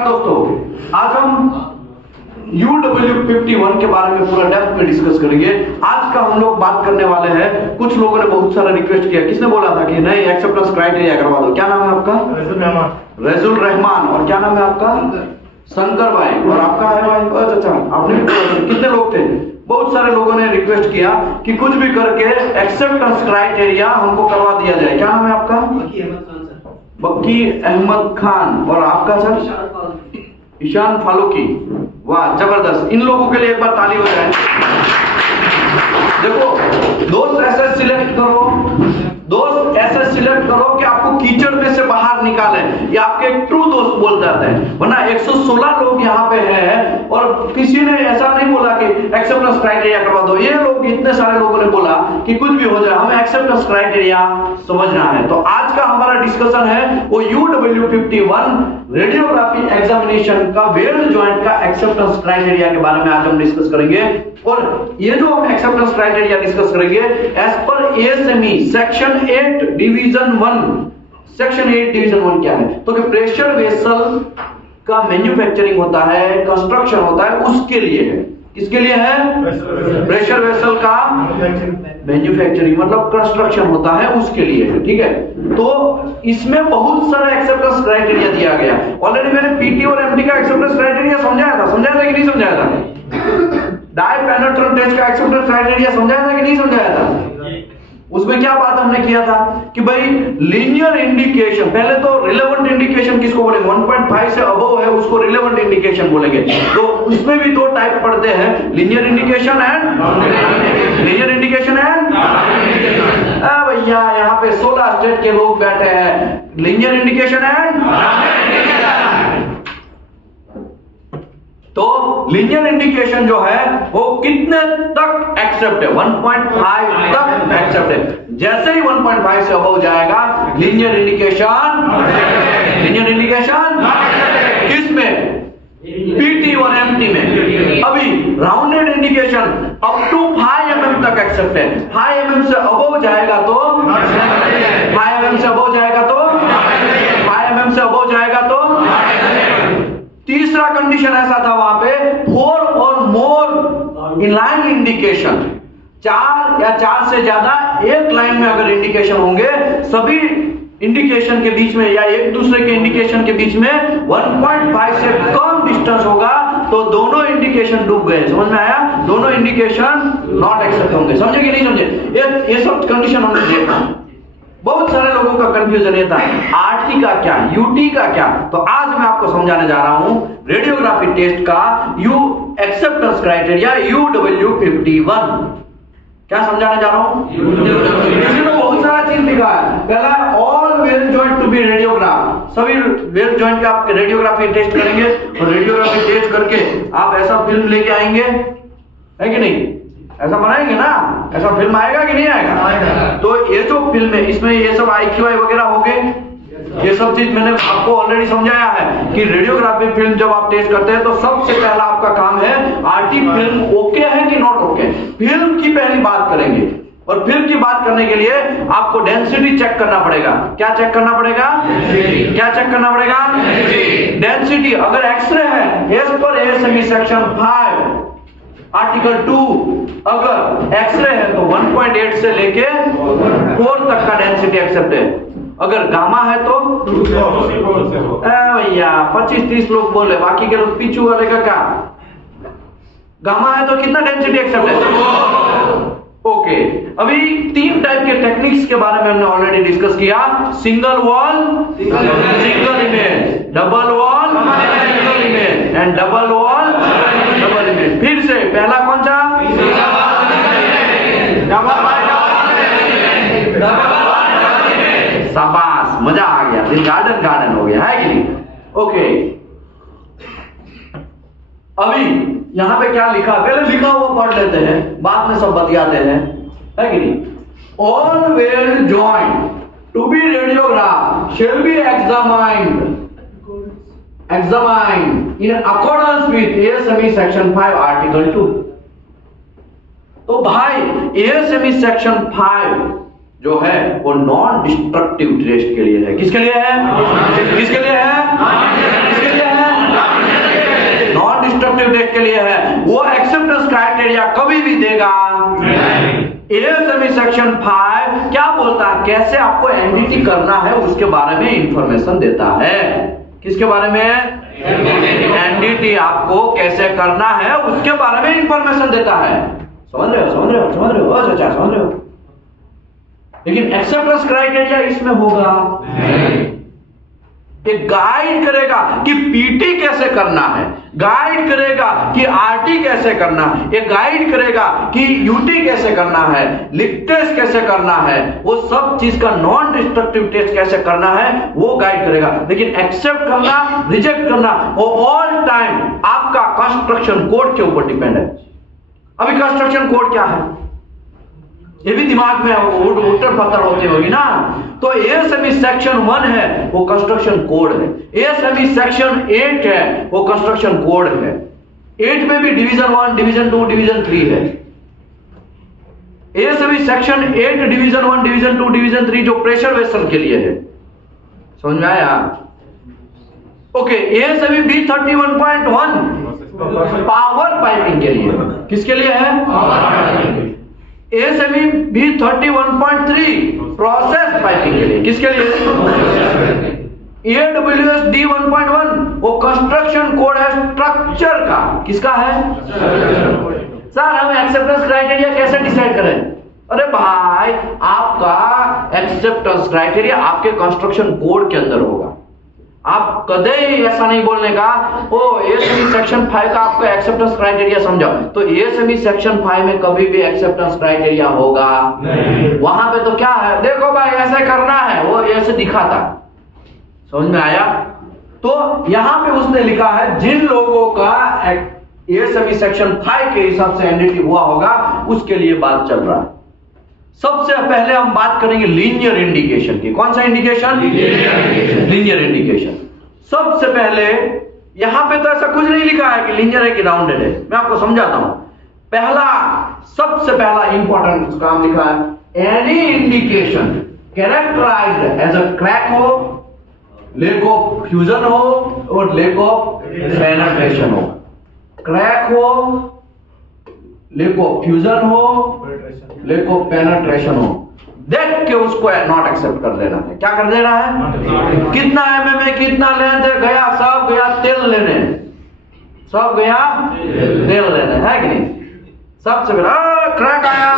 नमस्कार दोस्तों, आज हम UW51 के बारे में पूरा डेप्थ में डिस्कस करेंगे। आज का हम लोग बात करने वाले हैं, कुछ लोगों ने बहुत सारा रिक्वेस्ट किया, किसने बोला था कि नहीं एक्सेप्टेंस क्राइटेरिया करवा दो। क्या नाम है आपका? रजुल रहमान। और क्या नाम है आपका? शंकर भाई। और आपका है भाई? अच्छा, आपने कितने लोग थे? बहुत सारे लोगों ने रिक्वेस्ट किया कि कुछ भी करके एक्सेप्टेंस क्राइटेरिया हमको करवा दिया जाए। क्या नाम है आपका? बक्की अहमद खान। और आपका सर? ईशान फालुकी। वाह, जबरदस्त। इन लोगों के लिए एक बार ताली हो जाए। देखो दोस्त ऐसे सिलेक्ट करो कि आपको कीचड़ में से बाहर निकाले, या आपके एक ट्रू दोस्त बोल जाते हैं। वरना 116 लोग यहाँ पे हैं और किसी ने ऐसा नहीं बोला कि एक्सेप्टेंस क्राइटेरिया करवा दो। ये लोग, इतने सारे लोगों ने बोला कि कुछ भी हो जाए, हमें एक्सेप्टेंस क्राइटेरिया समझना है। तो आज का हमारा डिस्कशन है वो UW51 रेडियोग्राफी एग्जामिनेशन का वेल्ड जॉइंट का एक्सेप्टेंस क्राइटेरिया के बारे में आज हम डिस्कस करेंगे। और ये जो हम एक्सेप्टेंस क्राइटेरिया डिस्कस करेंगे एज पर ASME section 8 division 1। Section 8 division 1 क्या है? तो कि प्रेशर वेसल का मैन्युफैक्चरिंग होता है, कंस्ट्रक्शन होता है, उसके लिए है। किसके लिए है? प्रेशर वेसल का मैन्युफैक्चरिंग मतलब कंस्ट्रक्शन होता है, उसके लिए है। ठीक है, तो इसमें बहुत सारा एक्सेप्टेंस क्राइटेरिया दिया गया। ऑलरेडी मैंने PT और MT का एक्सेप्टेंस क्राइटेरिया समझाया था कि नहीं समझाया था? डाई पेनिट्रेंट टेस्ट का एक्सेप्टेंस क्राइटेरिया समझाया था कि नहीं समझाया था? उसमें क्या बात हमने किया था कि भाई लीनियर इंडिकेशन, पहले तो रिलेवेंट इंडिकेशन किसको बोलेंगे? 1.5 से अबव है उसको रिलेवेंट इंडिकेशन बोलेंगे। तो उसमें भी दो टाइप पढ़ते हैं, लीनियर इंडिकेशन एंड भैया यहाँ पे 16 स्टेट के लोग बैठे हैं। लीनियर इंडिकेशन एंड तो लीनियर इंडिकेशन जो है वो कितने तक एक्सेप्ट है? 1.5 तक एक्सेप्ट है। जैसे ही 1.5 से अबव जाएगा लीनियर इंडिकेशन किसमें? PT और MT में। अभी rounded indication up to 5 mm तक एक्सेप्ट है। 5 mm से अबव जाएगा तो 5 mm से अबव जाएगा तो तीसरा कंडीशन ऐसा था वहां पे 4 और मोर इनलाइन इंडिकेशन, 4 या 4 से ज्यादा एक लाइन में अगर इंडिकेशन होंगे, सभी इंडिकेशन के बीच में या एक दूसरे के इंडिकेशन के बीच में 1.5 से कम डिस्टेंस होगा तो दोनों इंडिकेशन डूब गए। समझ में आया? दोनों इंडिकेशन नॉट एक्सेप्ट होंगे। समझे कि नहीं समझे? ये सब कंडीशन हमने देखा। बहुत सारे लोगों का कंफ्यूजन ये था RT का क्या, UT का क्या। तो आज मैं आपको समझाने जा रहा हूं रेडियोग्राफी टेस्ट का एक्सेप्टेंस क्राइटेरिया UW51। क्या समझाने जा रहा हूं? इसमें बहुत सारा चीज लिखा है। पहला all weld joint to be radiograph, सभी वेल जॉइंट का आप रेडियोग्राफी टेस्ट करेंगे और रेडियोग्राफी टेस्ट करके आप ऐसा फिल्म लेके आएंगे, है कि नहीं? ऐसा बनाएंगे ना, ऐसा फिल्म आएगा कि नहीं आएगा? तो ये जो फिल्म है इसमें ये सब IQI वगैरह हो गए, ये सब चीज मैंने आपको ऑलरेडी समझाया है कि रेडियोग्राफी फिल्म जब आप टेस्ट करते हैं तो सबसे पहला आपका काम है RT फिल्म ओके है कि नॉट ओके। फिल्म की पहली बात करेंगे और फिल्म की बात करने के लिए आपको डेंसिटी चेक करना पड़ेगा। क्या चेक करना पड़ेगा? डेंसिटी। अगर एक्सरे है एज पर ASME सेक्शन 5 आर्टिकल 2, अगर एक्सरे है तो 1.8 से लेके 4 तक का डेंसिटी एक्सेप्ट है। अगर गामा है तो भैया 25-30 लोग बोले, बाकी के लोग पीछू वाले का क्या? गामा है तो कितना डेंसिटी एक्सेप्ट है? ओके, अभी 3 टाइप के टेक्निक्स के बारे में हमने ऑलरेडी डिस्कस किया। Single wall single image, double wall single image and double wall double image. फिर से पहला कौन सा? शाबाश, मजा आ गया, गार्डन हो गया, है कि नहीं? ओके, अभी यहां पे क्या लिखा? पहले लिखा हुआ पढ़ लेते हैं, बाद में सब बतियाते हैं, है कि नहीं? All weld joint to be radiograph shall be examined in accordance with ASME section 5 article 2। तो भाई ASME सेक्शन 5 जो है वो नॉन डिस्ट्रक्टिव टेस्ट के लिए है। किसके लिए है? किसके लिए है? किसके लिए है? के लिए है, वो एक्सेप्टेंस क्राइटेरिया कभी भी देगा नहीं। एएसएमई सेक्शन 5 क्या बोलता है, कैसे आपको एनडीटी करना है उसके बारे में इंफॉर्मेशन देता है। किसके बारे में? एनडीटी आपको कैसे करना है उसके बारे में इंफॉर्मेशन देता है। समझ रहे हो? समझ रहे हो? समझ रहे हो? अच्छा, समझ रहे हो? लेकिन एक्सेप्टेंस क्राइटेरिया इसमें होगा नहीं। एक गाइड करेगा कि पीटी कैसे करना है, गाइड करेगा कि आरटी कैसे करना है, एक गाइड करेगा कि यूटी कैसे करना है, लिक टेस्ट कैसे करना है, वो सब चीज का नॉन डिस्ट्रक्टिव टेस्ट कैसे करना है वो गाइड करेगा। लेकिन एक्सेप्ट करना, रिजेक्ट करना वो ऑल टाइम आपका कंस्ट्रक्शन कोड के ऊपर डिपेंड है। अभी कंस्ट्रक्शन कोड क्या है ये भी दिमाग में उटर पत्थर होते होगी ना। तो एएसएमई सेक्शन 1 है वो कंस्ट्रक्शन कोड है, एएसएमई सेक्शन 8 है वो कंस्ट्रक्शन कोड है। 8 में भी डिवीजन 1, डिवीजन 2, डिवीजन 3 है। ASME section 8 division 1, division 2, division 3 जो प्रेशर वेसल के लिए है। समझ में आया? Okay, ASME B31.1 power piping के लिए, किसके लिए है? एएसएमई B31.3 प्रोसेस पाइपिंग के लिए, किसके लिए? AWS D1.1 वो कंस्ट्रक्शन कोड है स्ट्रक्चर का, किसका है? सर हम एक्सेप्टेंस क्राइटेरिया कैसे डिसाइड करें? अरे भाई आपका एक्सेप्टेंस क्राइटेरिया आपके कंस्ट्रक्शन कोड के अंदर होगा। आप कदे ऐसा नहीं बोलने का ओ एएसएमई सेक्शन 5 का आपका एक्सेप्टेंस क्राइटेरिया समझाओ, तो एएसएमई सेक्शन 5 में कभी भी एक्सेप्टेंस क्राइटेरिया होगा नहीं। वहां पे तो क्या है, देखो भाई ऐसे करना है, वो ऐसे दिखाता। समझ में आया? तो यहां पे उसने लिखा है जिन लोगों का एएसएमई सेक्शन 5 के हिसाब से एनडीटी हुआ होगा उसके लिए बात चल रहा है। सबसे पहले हम बात करेंगे लीनियर इंडिकेशन की। कौन सा इंडिकेशन? Linear indication. सबसे पहले यहां पे तो ऐसा कुछ नहीं लिखा है कि लीनियर है कि राउंडेड है, मैं आपको समझाता हूं। सबसे पहला इंपॉर्टेंट काम लिखा है, any indication characterized as a crack हो, लेक ऑफ फ्यूजन हो और लेक ऑफ पेनिट्रेशन हो। क्रैक हो, लेक ऑफ फ्यूजन हो, लेक ऑफ पेनिट्रेशन हो, देख के उसको नॉट एक्सेप्ट कर लेना है। क्या कर देना है? कितना एमएम है, कितना लेंथ है, गया सब गया तेल लेने, सब गया तेल लेने, है कि नहीं? सबसे पहले क्रैक आया,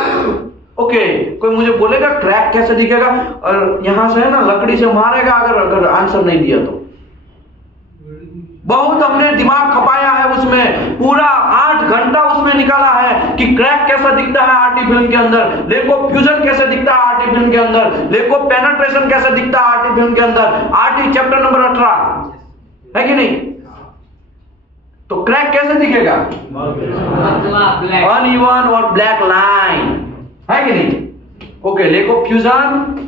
ओके, कोई मुझे बोलेगा क्रैक कैसे दिखेगा, और यहां से है ना लकड़ी से मारेगा अगर आंसर नहीं दिया तो। बहुत हमने दिमाग खपाया है उसमें, पूरा 8 घंटा उसमें निकाला है कि क्रैक कैसा दिखता है आरटी फिल्म के अंदर, लेक ऑफ फ्यूजन कैसे दिखता है आरटी फिल्म के अंदर, लेक ऑफ पेनिट्रेशन कैसे दिखता है आरटी फिल्म के अंदर। आरटी चैप्टर नंबर 18 है कि नहीं? तो क्रैक कैसे दिखेगा? अनइवन और ब्लैक लाइन, है कि नहीं? ओके, लेक ऑफ फ्यूजन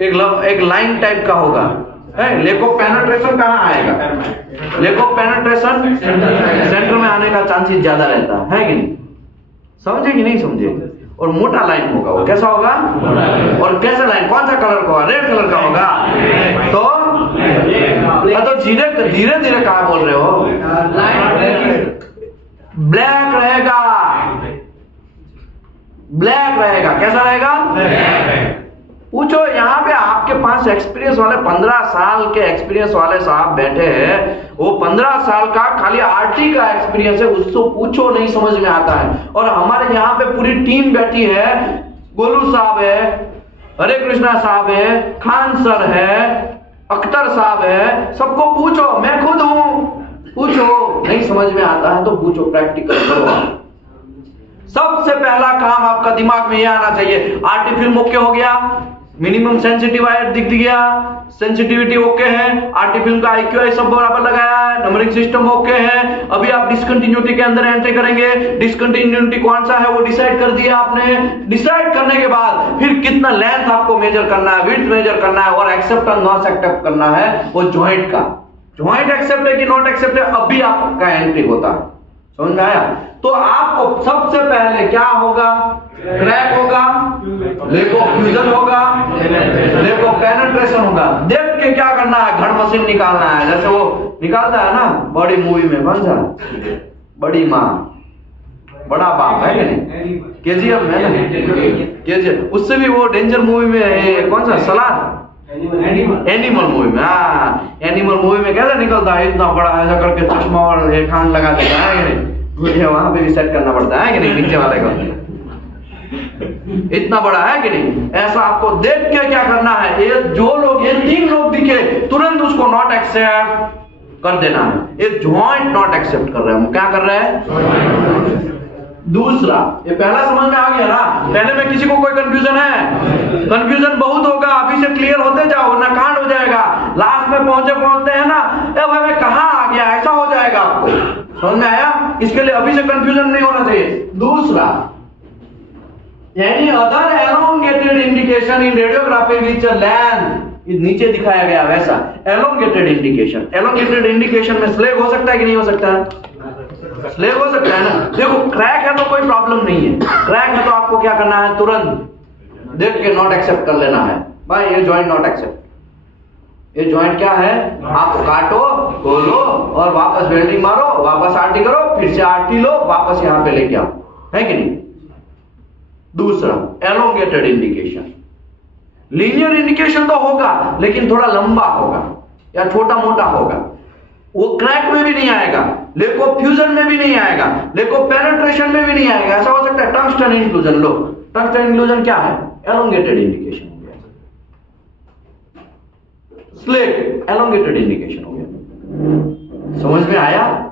एक लाइन टाइप का होगा, है। लेक ऑफ पेनिट्रेशन कहां आएगा? लेक ऑफ पेनिट्रेशन सेंटर में आने का चांसेस ज्यादा रहता है कि नहीं? समझे कि नहीं समझे? और मोटा लाइन होगा, वो कैसा होगा? और कैसा लाइन, कौन सा कलर का होगा? रेड कलर का होगा। तो धीरे धीरे कहा बोल रहे हो? ब्लैक रहेगा, ब्लैक रहेगा। कैसा रहेगा? पूछो, यहाँ पे आपके पास एक्सपीरियंस वाले 15 साल के एक्सपीरियंस वाले साहब बैठे हैं, वो 15 साल का खाली आरटी का एक्सपीरियंस है, उसको पूछो नहीं समझ में आता है। और हमारे यहाँ पे पूरी टीम बैठी है, गोलू साहब है, हरे कृष्णा साहब है, खान सर है, अख्तर साहब है, सबको पूछो, मैं खुद हूं, पूछो, नहीं समझ में आता है तो पूछो, प्रैक्टिकल करो। सबसे पहला काम आपका दिमाग में यह आना चाहिए, आरटी फिल्म ओके हो गया, मिनिमम सेंसिटिव आयर दिख गया, सेंसिटिविटी ओके है, आरटी फिल्म का IQI सब बराबर लगाया है, नंबरिंग सिस्टम ओके है। अभी आप डिसकंटिन्यूटी के अंदर एंट्री करेंगे, डिसकंटिन्यूटी कौन सा है वो डिसाइड कर दिया आपने। डिसाइड करने के बाद फिर कितना लेंथ आपको मेजर करना है, विड्थ मेजर करना है, और एक्सेप्ट और नॉट एक्सेप्ट करना है वो जॉइंट का। जॉइंट एक्सेप्ट है कि नॉट एक्सेप्ट है, अभी आपका एंट्री होता है। समझ में आया? तो आपको सबसे पहले क्या होगा? क्रैक होगा, लेको फ्यूजन होगा, लेको पेनिट्रेशन होगा। देख के क्या करना है? घड़ मशीन निकालना है, जैसे वो निकालता है ना बड़ी मूवी में, कौन सा बड़ी माँ बड़ा बाप है कि नहीं, केजीएफ में ना, केजीएफ, उससे भी वो डेंजर मूवी में कौन सा सलार, एनिमल मूवी में, हाँ एनिमल मूवी में कैसे निकलता है इतना बड़ा, ऐसा करके चश्मा और एक हाथ लगा देता है कि नहीं, वहां पे भी सेट करना पड़ता है कि नहीं, नीचे वाले को इतना बड़ा है कि नहीं। ऐसा आपको देख के क्या करना है? ये जो लोग, ये 3 लोग दिखे तुरंत उसको नॉट एक्सेप्ट कर देना है। ये जॉइंट नॉट एक्सेप्ट कर रहे हैं, हम क्या कर रहे हैं? दूसरा, ये पहला समझ में आ गया ना? पहले में किसी को कोई कंफ्यूजन है? कंफ्यूजन बहुत होगा, अभी से क्लियर होते जाओ वरना कांड हो जाएगा। लास्ट में पहुंचते हैं ना, ए भाई मैं कहां आ गया, ऐसा हो जाएगा आपको। समझ में आया? इसके लिए अभी से कंफ्यूजन नहीं होना चाहिए। दूसरा, एनी अदर एलोंगेटेड इंडिकेशन इन रेडियोग्राफी विच लेंथ, नीचे दिखाया गया वैसा एलोंगेटेड इंडिकेशन। एलोंगेटेड इंडिकेशन में स्लेग हो सकता है कि नहीं हो सकता है? स्लेग हो सकता है ना। देखो क्रैक है तो कोई प्रॉब्लम नहीं है, क्रैक है तो आपको क्या करना है? तुरंत देख के नॉट एक्सेप्ट कर लेना है भाई, ये जॉइंट नॉट एक्सेप्ट। ये जॉइंट क्या है? आप काटो, खोलो और वापस वेल्डिंग मारो, वापस आरटी करो, फिर से आरटी लो, वापस यहां पे लेके आओ, है कि नहीं? दूसरा, एलोंगेटेड इंडिकेशन। लीनियर इंडिकेशन तो होगा लेकिन थोड़ा लंबा होगा या छोटा मोटा होगा, वो क्रैक में भी नहीं आएगा, लेको फ्यूजन में भी नहीं आएगा, लेको पेनिट्रेशन में भी नहीं आएगा। ऐसा हो सकता है टंगस्टन इंक्लूजन। लो, टंगस्टन इंक्लूजन क्या है? एलोंगेटेड इंडिकेशन हो गया। स्लेग एलोंगेटेड इंडिकेशन हो गया। समझ में आया?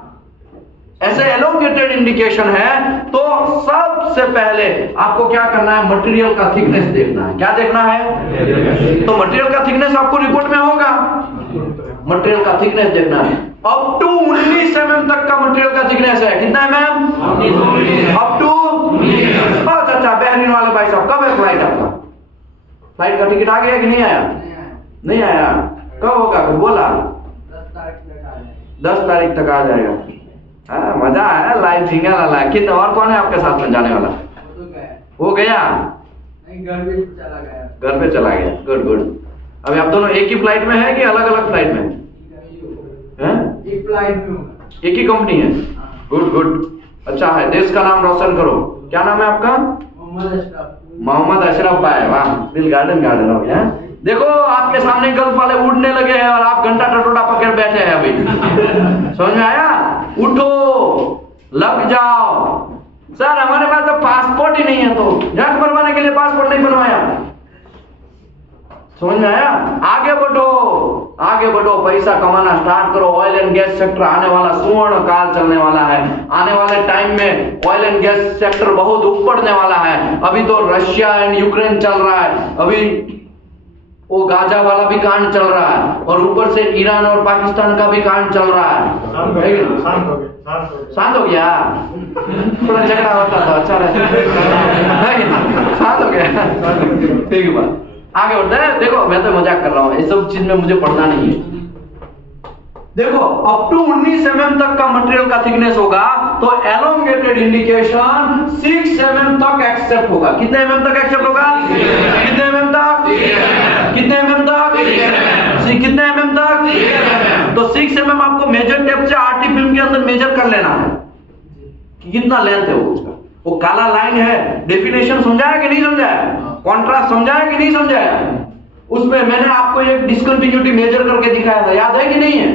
ऐसे एलोंगेटेड इंडिकेशन है तो सबसे पहले आपको क्या करना है? मटेरियल का थिकनेस देखना है। क्या देखना है? तो मटेरियल का थिकनेस आपको रिपोर्ट में होगा, मटेरियल का थिकनेस देखना है। अप टू 19 mm तक का मटेरियल का थिकनेस है। कितना है मैम? Up to. अच्छा, बहरीन वाले भाई साहब, कब है फ्लाइट आपका? फ्लाइट का टिकट आ गया कि नहीं आया? नहीं आया। कब होगा? कुछ बोला? 10 तारीख तक आ जाएगा। हाँ, मजा आया, लाइव झींगा लाला। कितना और कौन है आपके साथ में जाने वाला? हो गया? नहीं, घर पे चला गया। घर पे चला गया, गुड गुड। अभी आप दोनों एक ही फ्लाइट में है कि अलग अलग फ्लाइट में? एक फ्लाइट में होगा, एक ही कंपनी है। गुड गुड, अच्छा है। देश का नाम रोशन करो। क्या नाम है आपका? मोहम्मद अशरफ भाई। वाह, दिल गार्डन गार्डन हो गया। देखो आपके सामने गल्फ वाले उड़ने लगे हैं और आप घंटा टटोटा पकड़ बैठे हैं अभी। समझ में आया? उठो, लग जाओ। सर हमारे पास तो पासपोर्ट ही नहीं है, तो जंग बनवाने के लिए पासपोर्ट नहीं बनवाया। समझ में आया? आगे बढ़ो, आगे बढ़ो, पैसा कमाना स्टार्ट करो। ऑयल एंड गैस सेक्टर आने वाला स्वर्ण काल चलने वाला है। आने वाले टाइम में ऑयल एंड गैस सेक्टर बहुत उपड़ने वाला है। अभी तो रशिया एंड यूक्रेन चल रहा है, अभी वो गाजा वाला भी कांड चल रहा है, और ऊपर से ईरान और पाकिस्तान का भी कांड चल रहा है। शांत हो गया? थोड़ा झगड़ा होता था, अच्छा रहता। शांत हो गया? ठीक है, बात आगे बढ़ता है। देखो मैं तो मजाक कर रहा हूँ, ये सब चीज में मुझे पढ़ना नहीं है। देखो अप टू 19 mm तक का मटेरियल का थिकनेस होगा तो एलोंगेटेड इंडिकेशन 6 mm तक एक्सेप्ट होगा। कितने mm तक एक्सेप्ट होगा? कितने mm तक? कितने mm तक? कितने mm तक? तो 6 mm आपको मेजर टेप से आरटी फिल्म के अंदर मेजर कर लेना है कि कितना लेंथ है वो उसका। वो काला लाइन है, डेफिनेशन समझाया कि नहीं समझाया? कॉन्ट्रास्ट समझाया कि नहीं समझाया? उसमें मैंने आपको एक डिस्कंटिन्यूटी मेजर करके दिखाया था, याद है कि नहीं है?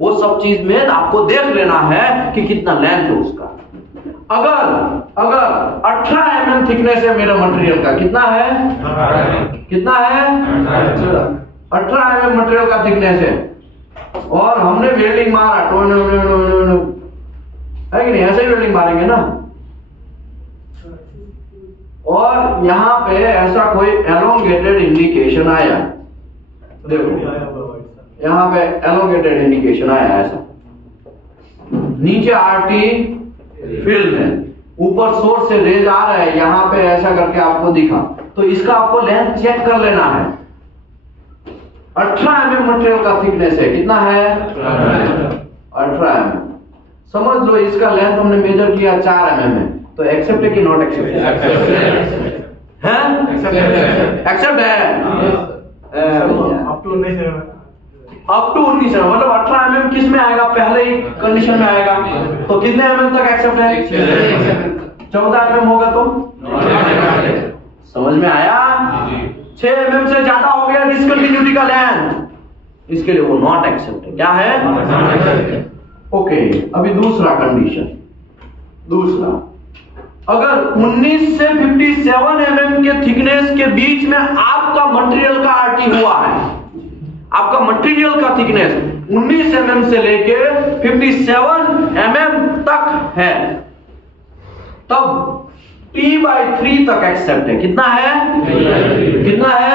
वो सब चीज में आपको देख लेना है कि कितना लेंथ है उसका। अगर 18 mm थिकनेस है मेरे मटेरियल का, कितना है? कितना है? 18 mm मटेरियल का थिकनेस है, और हमने वेल्डिंग मारा है कि नहीं? ऐसे ही वेल्डिंग मारेंगे ना। और यहां पे ऐसा कोई एलोंगेटेड इंडिकेशन आया, देखो यहां पे एलोंगेटेड इंडिकेशन आया ऐसा, नीचे आरटी फील्ड है, ऊपर सोर्स से रेज आ रहा है, यहां पे ऐसा करके आपको दिखा, तो इसका आपको लेंथ चेक कर लेना है। 18 mm मटेरियल का थिकनेस है, कितना है? 18 mm। समझ लो इसका लेंथ हमने मेजर किया 4 mm है, तो एक्सेप्ट है कि नॉट एक्सेप्ट है? एक्सेप्ट है। अप टू 19 mm मतलब 18 mm किस में आएगा? पहले ही कंडीशन में आएगा। तो कितने mm तक एक्सेप्ट है? 14 mm होगा तो समझ में आया? 6 mm से ज्यादा हो गया डिस्कंटिन्यूटी का लेंथ, इसके लिए वो नॉट एक्सेप्ट है। क्या है? ओके, अभी दूसरा कंडीशन। दूसरा, अगर 19 से 57 mm के थिकनेस के बीच में आपका मटेरियल का आरटी हुआ है, आपका मटेरियल का थिकनेस 19 mm से लेके 57 mm तक है, तब T/3 तक एक्सेप्ट है। कितना है? कितना है?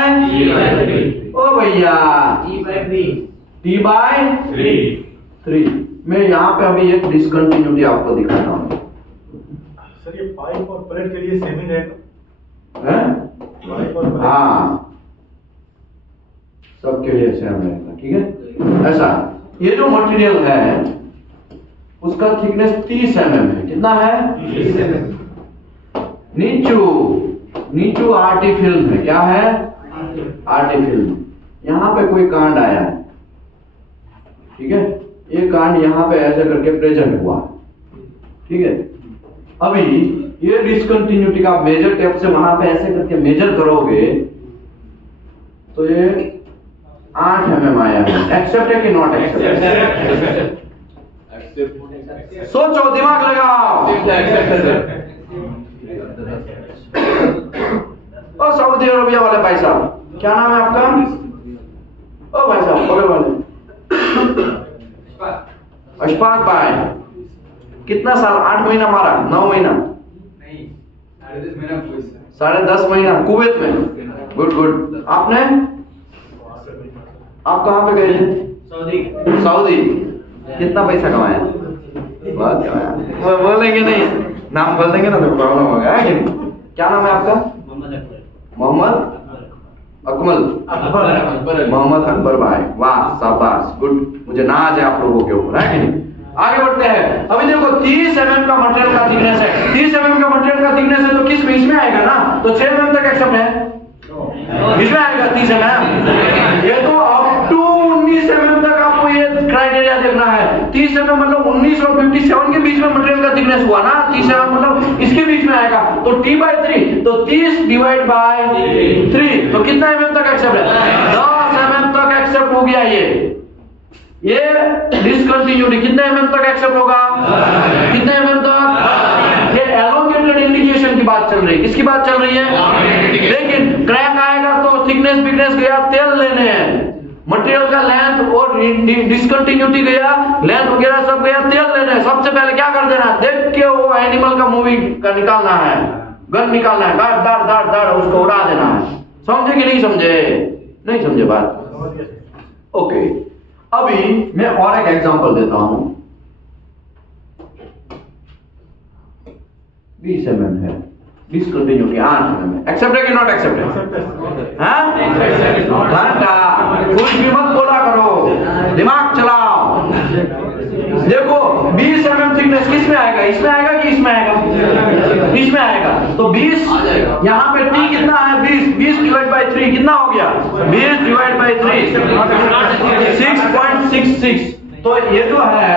ओ भैया T/3। मैं यहाँ पे अभी एक डिसकंटिन्यूटी आपको दिखाता हूँ। सर ये पाइप और प्लेट के लिए सेम ही रहेगा? हाँ, सबके लिए सेम रहेगा। ठीक है, ऐसा ये जो मटेरियल है उसका थिकनेस 30 mm है। कितना है? नीचू आरटी फिल्म है। क्या है? RT film. यहाँ पे कोई कांड आया है, ठीक है, ये कांड यहाँ पे ऐसे करके प्रेजेंट हुआ, ठीक है। अभी ये डिसकंटिन्यूटी का मेजर टेप से वहां पे ऐसे करके मेजर करोगे तो ये 8 mm आया है। एक्सेप्ट है कि नॉट एक्सेप्ट? सोचो, दिमाग लगाओ। ओ सऊदी अरबिया वाले भाई साहब, क्या नाम है आपका? ओ भाई साहब बगल वाले, अशफाक भाई, कितना साल? 8 महीना मारा? 9 महीना? नहीं, 10.5 महीना कुवैत में। Good good. आपने? आप कहाँ पे गए थे? सऊदी। कितना पैसा कमाया? बहुत कमाया। बोलेंगे नहीं, नाम बोल देंगे ना तो प्रॉब्लम होगा। क्या नाम है आपका? मोहम्मद अकमल। मोहम्मद अकबर भाई, वाह शाबाश, गुड। मुझे नाज है आप लोगों के ऊपर, है कि नहीं? आगे बढ़ते हैं। अभी देखो 30 mm का मटेरियल का थिकनेस है। 30 mm का मटेरियल का थिकनेस है तो किस में? इसमें आएगा ना, तो 6 mm तक एक्सेप्ट है, इसमें आएगा 30 mm। ये तो अप टू 19 mm तक आपको ये क्राइटेरिया देखना है। 30 mm मतलब 19 और 57 के बीच में मटेरियल का थिकनेस हुआ ना, 30 mm मतलब इसके बीच में आएगा, तो T/3, तो 30 डिवाइड बाय 3, तो कितना mm तक एक्सेप्ट है? 10 mm तक एक्सेप्ट हो गया। ये डिसकंटिन्यूटी कितने mm तक एक्सेप्ट होगा? कितने mm तक? ये एलोंगेटेड इंडिकेशन की बात चल रही है। किसकी बात चल रही है? लेकिन क्रैक आएगा तो थिकनेस बिकनेस गया, तेल लेने हैं, मटेरियल का लेंथ और डिसकंटिन्यूटी गया, लेंथ वगैरह सब गया, तेल लेने हैं। सबसे पहले क्या कर देना है? देख के वो एनिमल का मूवी का निकालना है, गन निकालना है, दाड़ दाड़ दाड़ दाड़ उसको उड़ा देना है। समझे कि नहीं समझे? नहीं समझे बात? ओके, अभी मैं और एक एग्जांपल देता हूं। 20 mm है, डिसकंटिन्यूटी 8 mm। एक्सेप्ट है कि नॉट एक्सेप्ट है? कुछ भी मत बोला करो, दिमाग चलाओ। देखो 20 mm थिकनेस किस में आएगा? इसमें आएगा कि इसमें आएगा? इसमें आएगा। तो 20 यहाँ पे T कितना है? 20 डिवाइड बाई 3 कितना हो गया? 20 डिवाइड बाई 3 6.66। तो ये जो है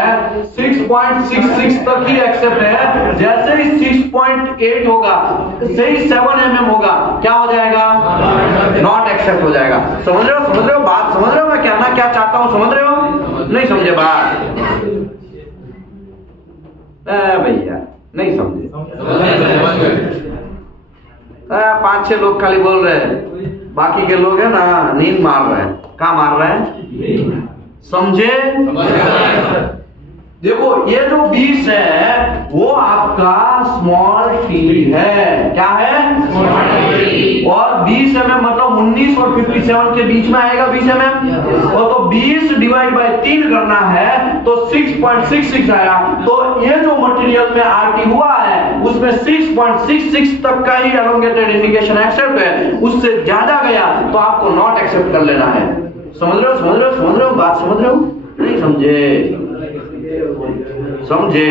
6.66 तक ही एक्सेप्ट है। जैसे ही 6.8 होगा, सही 7 mm होगा, क्या हो जाएगा? नॉट एक्सेप्ट हो जाएगा। समझ रहे हो? समझ रहे हो बात? समझ रहे हो मैं कहना क्या चाहता हूं? समझ रहे हो? नहीं समझे बात? भैया नहीं समझे। 5-6 लोग खाली बोल रहे हैं, बाकी के लोग है ना नींद मार रहे हैं। क्या मार रहे हैं? समझे? देखो ये जो 20 है वो आपका स्मॉल टी है। क्या है? और 20 mm मतलब 19 और 57 के बीच में आएगा 20 mm। और तो 20 डिवाइड बाय 3 करना है तो 6.66 आया। तो ये जो मटेरियल में आरटी हुआ है उसमें 6.66 तक का ही एलोंगेटेड इंडिकेशन एक्सेप्ट है। उससे ज्यादा गया तो आपको नॉट एक्सेप्ट कर लेना है। समझ रहे हो? समझ रहे हो? समझ रहे हो बात? समझ रहे हो? नहीं समझे? समझे?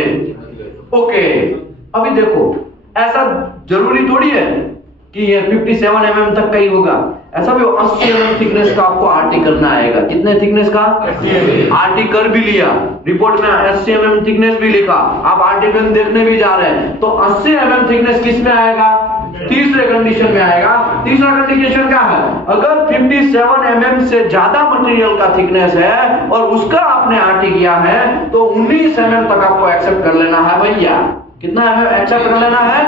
ओके, अभी देखो ऐसा जरूरी थोड़ी है कि ये 57 mm तक का ही होगा, ऐसा भी 80 mm थिकनेस का आपको आरटी करना आएगा। कितने थिकनेस का आरटी कर भी लिया, रिपोर्ट में 80 mm थिकनेस भी लिखा, आप आरटी फिल्म देखने भी जा रहे हैं, तो 80 mm थिकनेस किस में आएगा? तीसरे कंडीशन में आएगा। तीसरा कंडीशन क्या है? अगर 57 mm से ज्यादा मटेरियल का थिकनेस है और उसका आपने आरटी किया है तो 19 mm तक आपको एक्सेप्ट कर लेना है भैया। कितना mm एक्सेप्ट कर लेना है?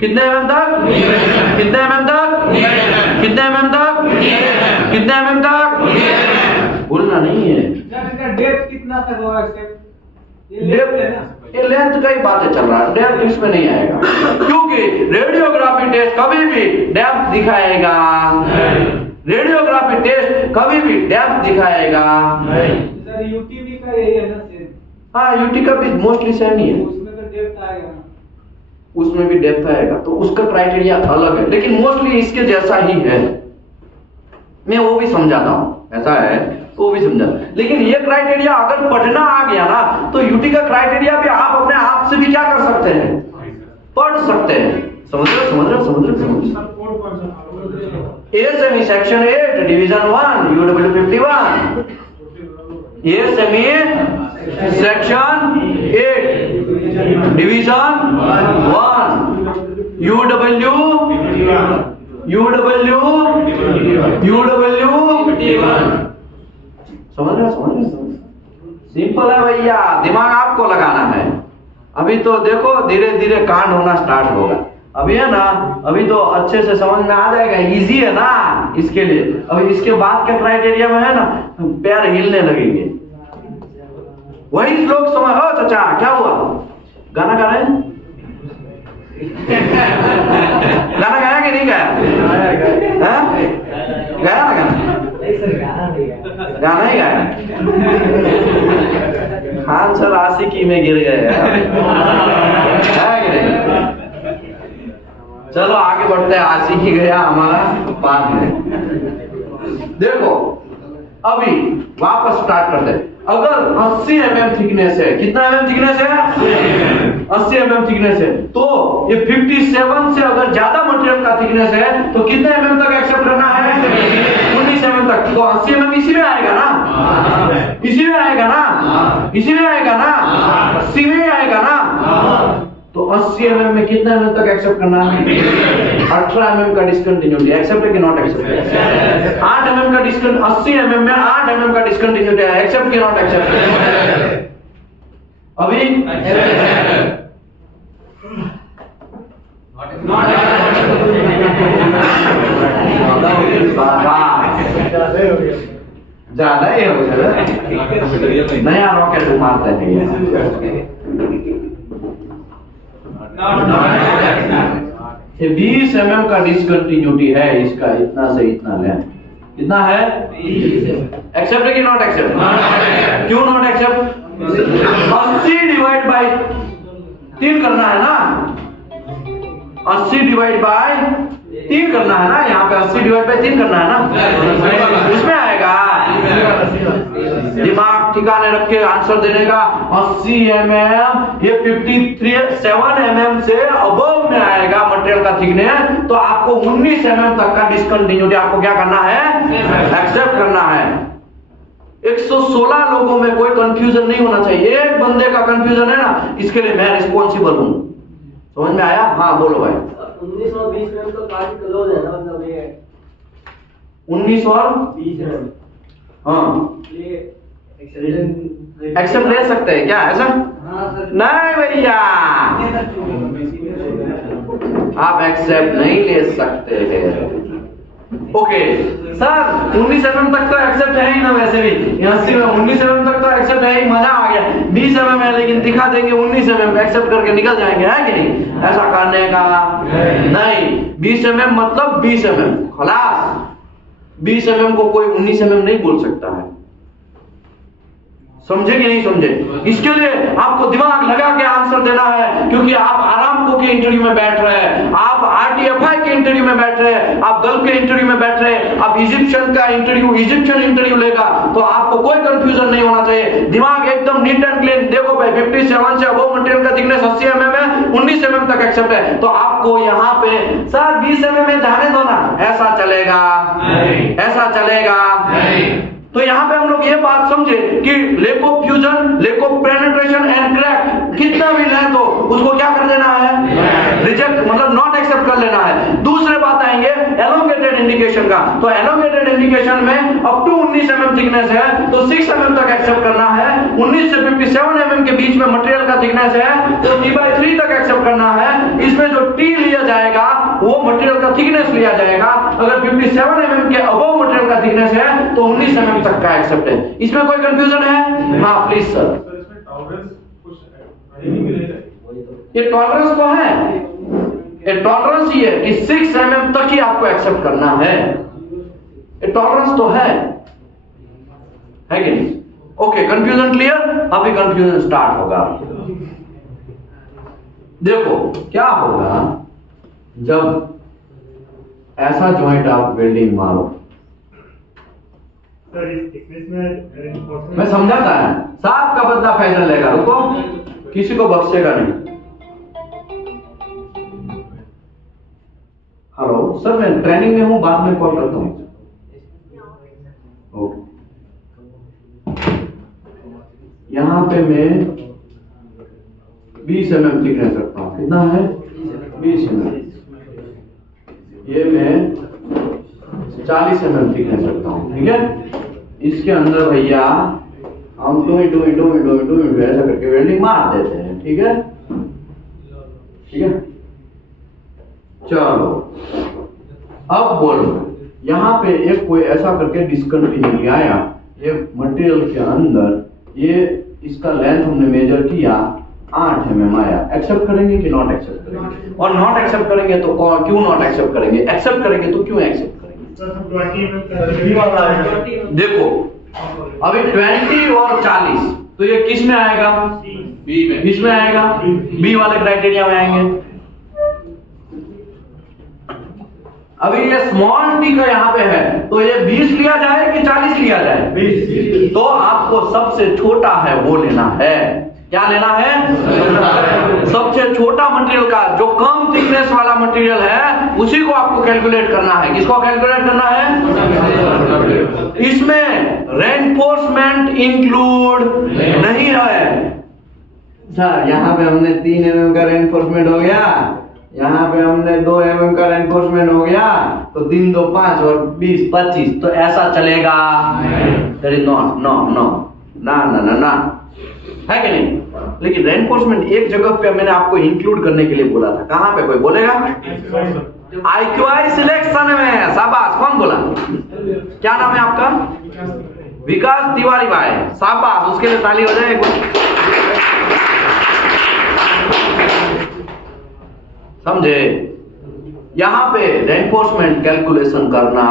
कितने mm तक? कितने mm तक? कितने mm तक? कितने mm तक? भूलना नहीं है। इसका डेप्थ कितना तक होगा एक्सेप्ट? ये लेंथ का ही बातें चल रहा है, डेप्थ इसमें नहीं आएगा, क्योंकि रेडियोग्राफी टेस्ट कभी भी डेप्थ दिखाएगा। रेडियोग्राफी टेस्ट कभी भी डेप्थ दिखाएगा। सर यूटीवी का यही है ना सेम? हाँ, यूटी का भी मोस्टली सेम ही है, उसमें तो डेप्थ आएगा ना, उसमें भी डेप्थ आएगा, तो उसका क्राइटेरिया अलग है, लेकिन मोस्टली इसके जैसा ही है। मैं वो भी समझाता हूँ, ऐसा है वो भी समझा, लेकिन ये क्राइटेरिया अगर पढ़ना आ गया ना तो यूटी का क्राइटेरिया भी आप अपने आप से भी क्या कर सकते हैं? पढ़ सकते हैं। समझ रहे? ASME section 8 division 1 UW 51, ASME section 8 division 1 UW समझ रहे? सिंपल है भैया, दिमाग आपको लगाना है। अभी तो देखो धीरे धीरे कांड होना स्टार्ट होगा। अभी है ना, अभी तो अच्छे से समझ में आ जाएगा, इजी है ना इसके लिए। अभी इसके बाद के क्राइटेरिया में है ना पैर हिलने लगेंगे, वही लोग समझ। ओ चाचा क्या हुआ? गाना गा रहे हैं? गाना गाया कि नहीं गाया? गाया ना गाना? गाना ही गाया। खान सर आशिकी में गिर गए है कि नहीं? चलो आगे बढ़ते हैं, आशिकी गया हमारा बाद में। देखो अभी वापस स्टार्ट करते हैं। अगर 80 mm थिकनेस है, कितना mm थिकनेस है? 80 mm थिकनेस है, तो ये 57 से अगर ज्यादा मटेरियल का थिकनेस है तो कितने mm तक एक्सेप्ट करना है? 19 mm तक। तो 80 mm इसी में आएगा ना? इसी में आएगा ना? इसी में आएगा ना? 80 में आएगा ना? तो 80 mm में कितना mm तक एक्सेप्ट करना है? 18 mm का डिस्कंटिन्यूटी एक्सेप्ट है कि नॉट एक्सेप्ट? 8 mm का डिस्कंट 80 mm में 8 mm का डिस्कंटिन्यूटी है, एक्सेप्ट कि नॉट एक्सेप्ट? अभी ज्यादा ही हो गया, नया रॉकेट मारते हैं। ये 20 mm का डिसकंटिन्यूटी है, इसका इतना से इतना लेंथ कितना है? एक्सेप्ट है कि नॉट एक्सेप्ट? क्यों नॉट एक्सेप्ट? 80 डिवाइड बाय 3 करना है ना, 80 डिवाइड बाय 3 करना है ना, यहाँ पे 80 डिवाइड बाय 3 करना है ना, इसमें आएगा। दिमाग ठिकाने रख के आंसर देने का। 80 mm ये 57 mm से अबव में आएगा मटेरियल का थिकनेस, तो आपको 19 mm तक का डिसकंटिन्यूटी आपको क्या करना है? एक्सेप्ट करना है। 116 लोगों में कोई कंफ्यूजन नहीं होना चाहिए। एक बंदे का कंफ्यूजन है ना, इसके लिए मैं रिस्पॉन्सिबल हूं। समझ में आया? हाँ बोलो भाई। 19 और 20 में तो काफी क्लोज है ना, मतलब ये 19 और 20 में हाँ ये एक्सेप्ट ले सकते हैं क्या ऐसा? हाँ सर। नहीं भैया, आप एक्सेप्ट नहीं ले सकते हैं। ओके सर, 19 mm तक तो एक्सेप्ट है ही ना, वैसे भी 80 में 19 mm तक तो एक्सेप्ट है ही, मजा आ गया। 20 mm है लेकिन दिखा देंगे 19 mm एक्सेप्ट करके निकल जाएंगे, है कि नहीं? ऐसा करने का नहीं। 20 mm मतलब 20 mm खलास। 20 mm को कोई 19 mm नहीं बोल सकता है। समझे कि नहीं समझे? इसके लिए आपको दिमाग लगा के आंसर देना है, क्योंकि आप आरामको के इंटरव्यू में बैठ रहे हैं, आप आरटीएफआई के इंटरव्यू में बैठ रहे हैं, आप गल्फ के इंटरव्यू में बैठ रहे हैं, आप इजिप्शियन का इंटरव्यू इजिप्शियन इंटरव्यू लेगा, तो आपको कोई कंफ्यूजन नहीं होना चाहिए। दिमाग एकदम नीट एंड क्लीन। देखो भाई 57 57 से अबव मटेरियल का थिकनेस 80 mm है, 19 mm तक एक्सेप्ट है। तो आपको यहाँ पे सर 20 mm में जाने दो ना, ऐसा चलेगा नहीं, ऐसा चलेगा नहीं। तो यहाँ पे हम लोग ये बात समझे कि lack of fusion, lack of penetration and crack कितना भी लें तो उसको क्या कर देना है, रिजेक्ट, मतलब नॉट एक्सेप्ट कर लेना है। दूसरे बात आएंगे एलोंगेटेड इंडिकेशन का। तो एलोंगेटेड इंडिकेशन में अप टू 19 mm थिकनेस है तो 6 mm तक एक्सेप्ट करना है। 19 से 57 mm के बीच में मटेरियल का थिकनेस है तो t/3 तक एक्सेप्ट करना है। इसमें जो t लिया जाएगा वो मटेरियल का थिकनेस लिया जाएगा। अगर 57 mm के अबव मटेरियल का थिकनेस है तो 19 mm तक का एक्सेप्ट है। इसमें कोई कंफ्यूजन है? हाँ प्लीज सर। इसमें टॉलरेंस कुछ नहीं मिलेगा, ये टॉलरेंस तो है, ये टॉलरेंस ही है कि 6 mm तक ही आपको एक्सेप्ट करना है। ये टॉलरेंस तो है कि नहीं? Okay, confusion clear? अभी कंफ्यूजन स्टार्ट होगा। देखो क्या होगा जब ऐसा जॉइंट आप वेल्डिंग मारो। सर इस थिकनेस में मैं समझाता है, साहब का बदला फैसला लेगा, रुको, किसी को बख्शेगा नहीं। हेलो सर, मैं ट्रेनिंग में हूं, बाद में कॉल करता हूं। ओके, यहां पे मैं 20 mm थिकनेस रखता हूं। कितना है? 20 mm। ये मैं 40 mm थिकनेस रखता हूं, ठीक है। इसके अंदर भैया हम टू ऐसा करके वेल्डिंग मार देते हैं, ठीक है, ठीक है। चलो अब बोलो, यहाँ पे एक कोई ऐसा करके डिस्कंटिन्यूटी आया, ये मटेरियल के अंदर ये इसका लेंथ हमने मेजर किया 8 mm आया। एक्सेप्ट करेंगे कि नॉट एक्सेप्ट करेंगे? और नॉट एक्सेप्ट करेंगे तो क्यों नॉट एक्सेप्ट करेंगे? एक्सेप्ट करेंगे तो क्यों एक्सेप्ट करेंगे? देखो अभी 20 और 40 तो ये किस में आएगा? बी में। किस में आएगा? बी वाले क्राइटेरिया में आएंगे। अभी ये स्मॉल टी का यहाँ पे है तो ये 20 लिया जाए कि 40 लिया जाए? 20। तो आपको सबसे छोटा है वो लेना है। क्या लेना है? सबसे छोटा मटेरियल का, जो कम थिकनेस वाला मटेरियल है उसी को आपको कैलकुलेट करना है। किसको कैलकुलेट करना है? इसमें रेनफोर्समेंट इंक्लूड नहीं है। सर यहाँ पे हमने 3 mm का रेनफोर्समेंट हो गया, यहाँ पे हमने 2 mm का रेनफोर्समेंट हो गया, तो 3 2 5 और 20 25, तो ऐसा चलेगा? ना है कि नहीं? लेकिन रेनफोर्समेंट एक जगह पे मैंने आपको इंक्लूड करने के लिए बोला था। कहां पे? कोई बोलेगा? IQI सिलेक्शन में। शाबाश, कौन बोला? क्या नाम है आपका? विकास तिवारी भाई, शाबाश, उसके लिए ताली हो जाए एक बार। समझे? यहां पे रेनफोर्समेंट कैलकुलेशन करना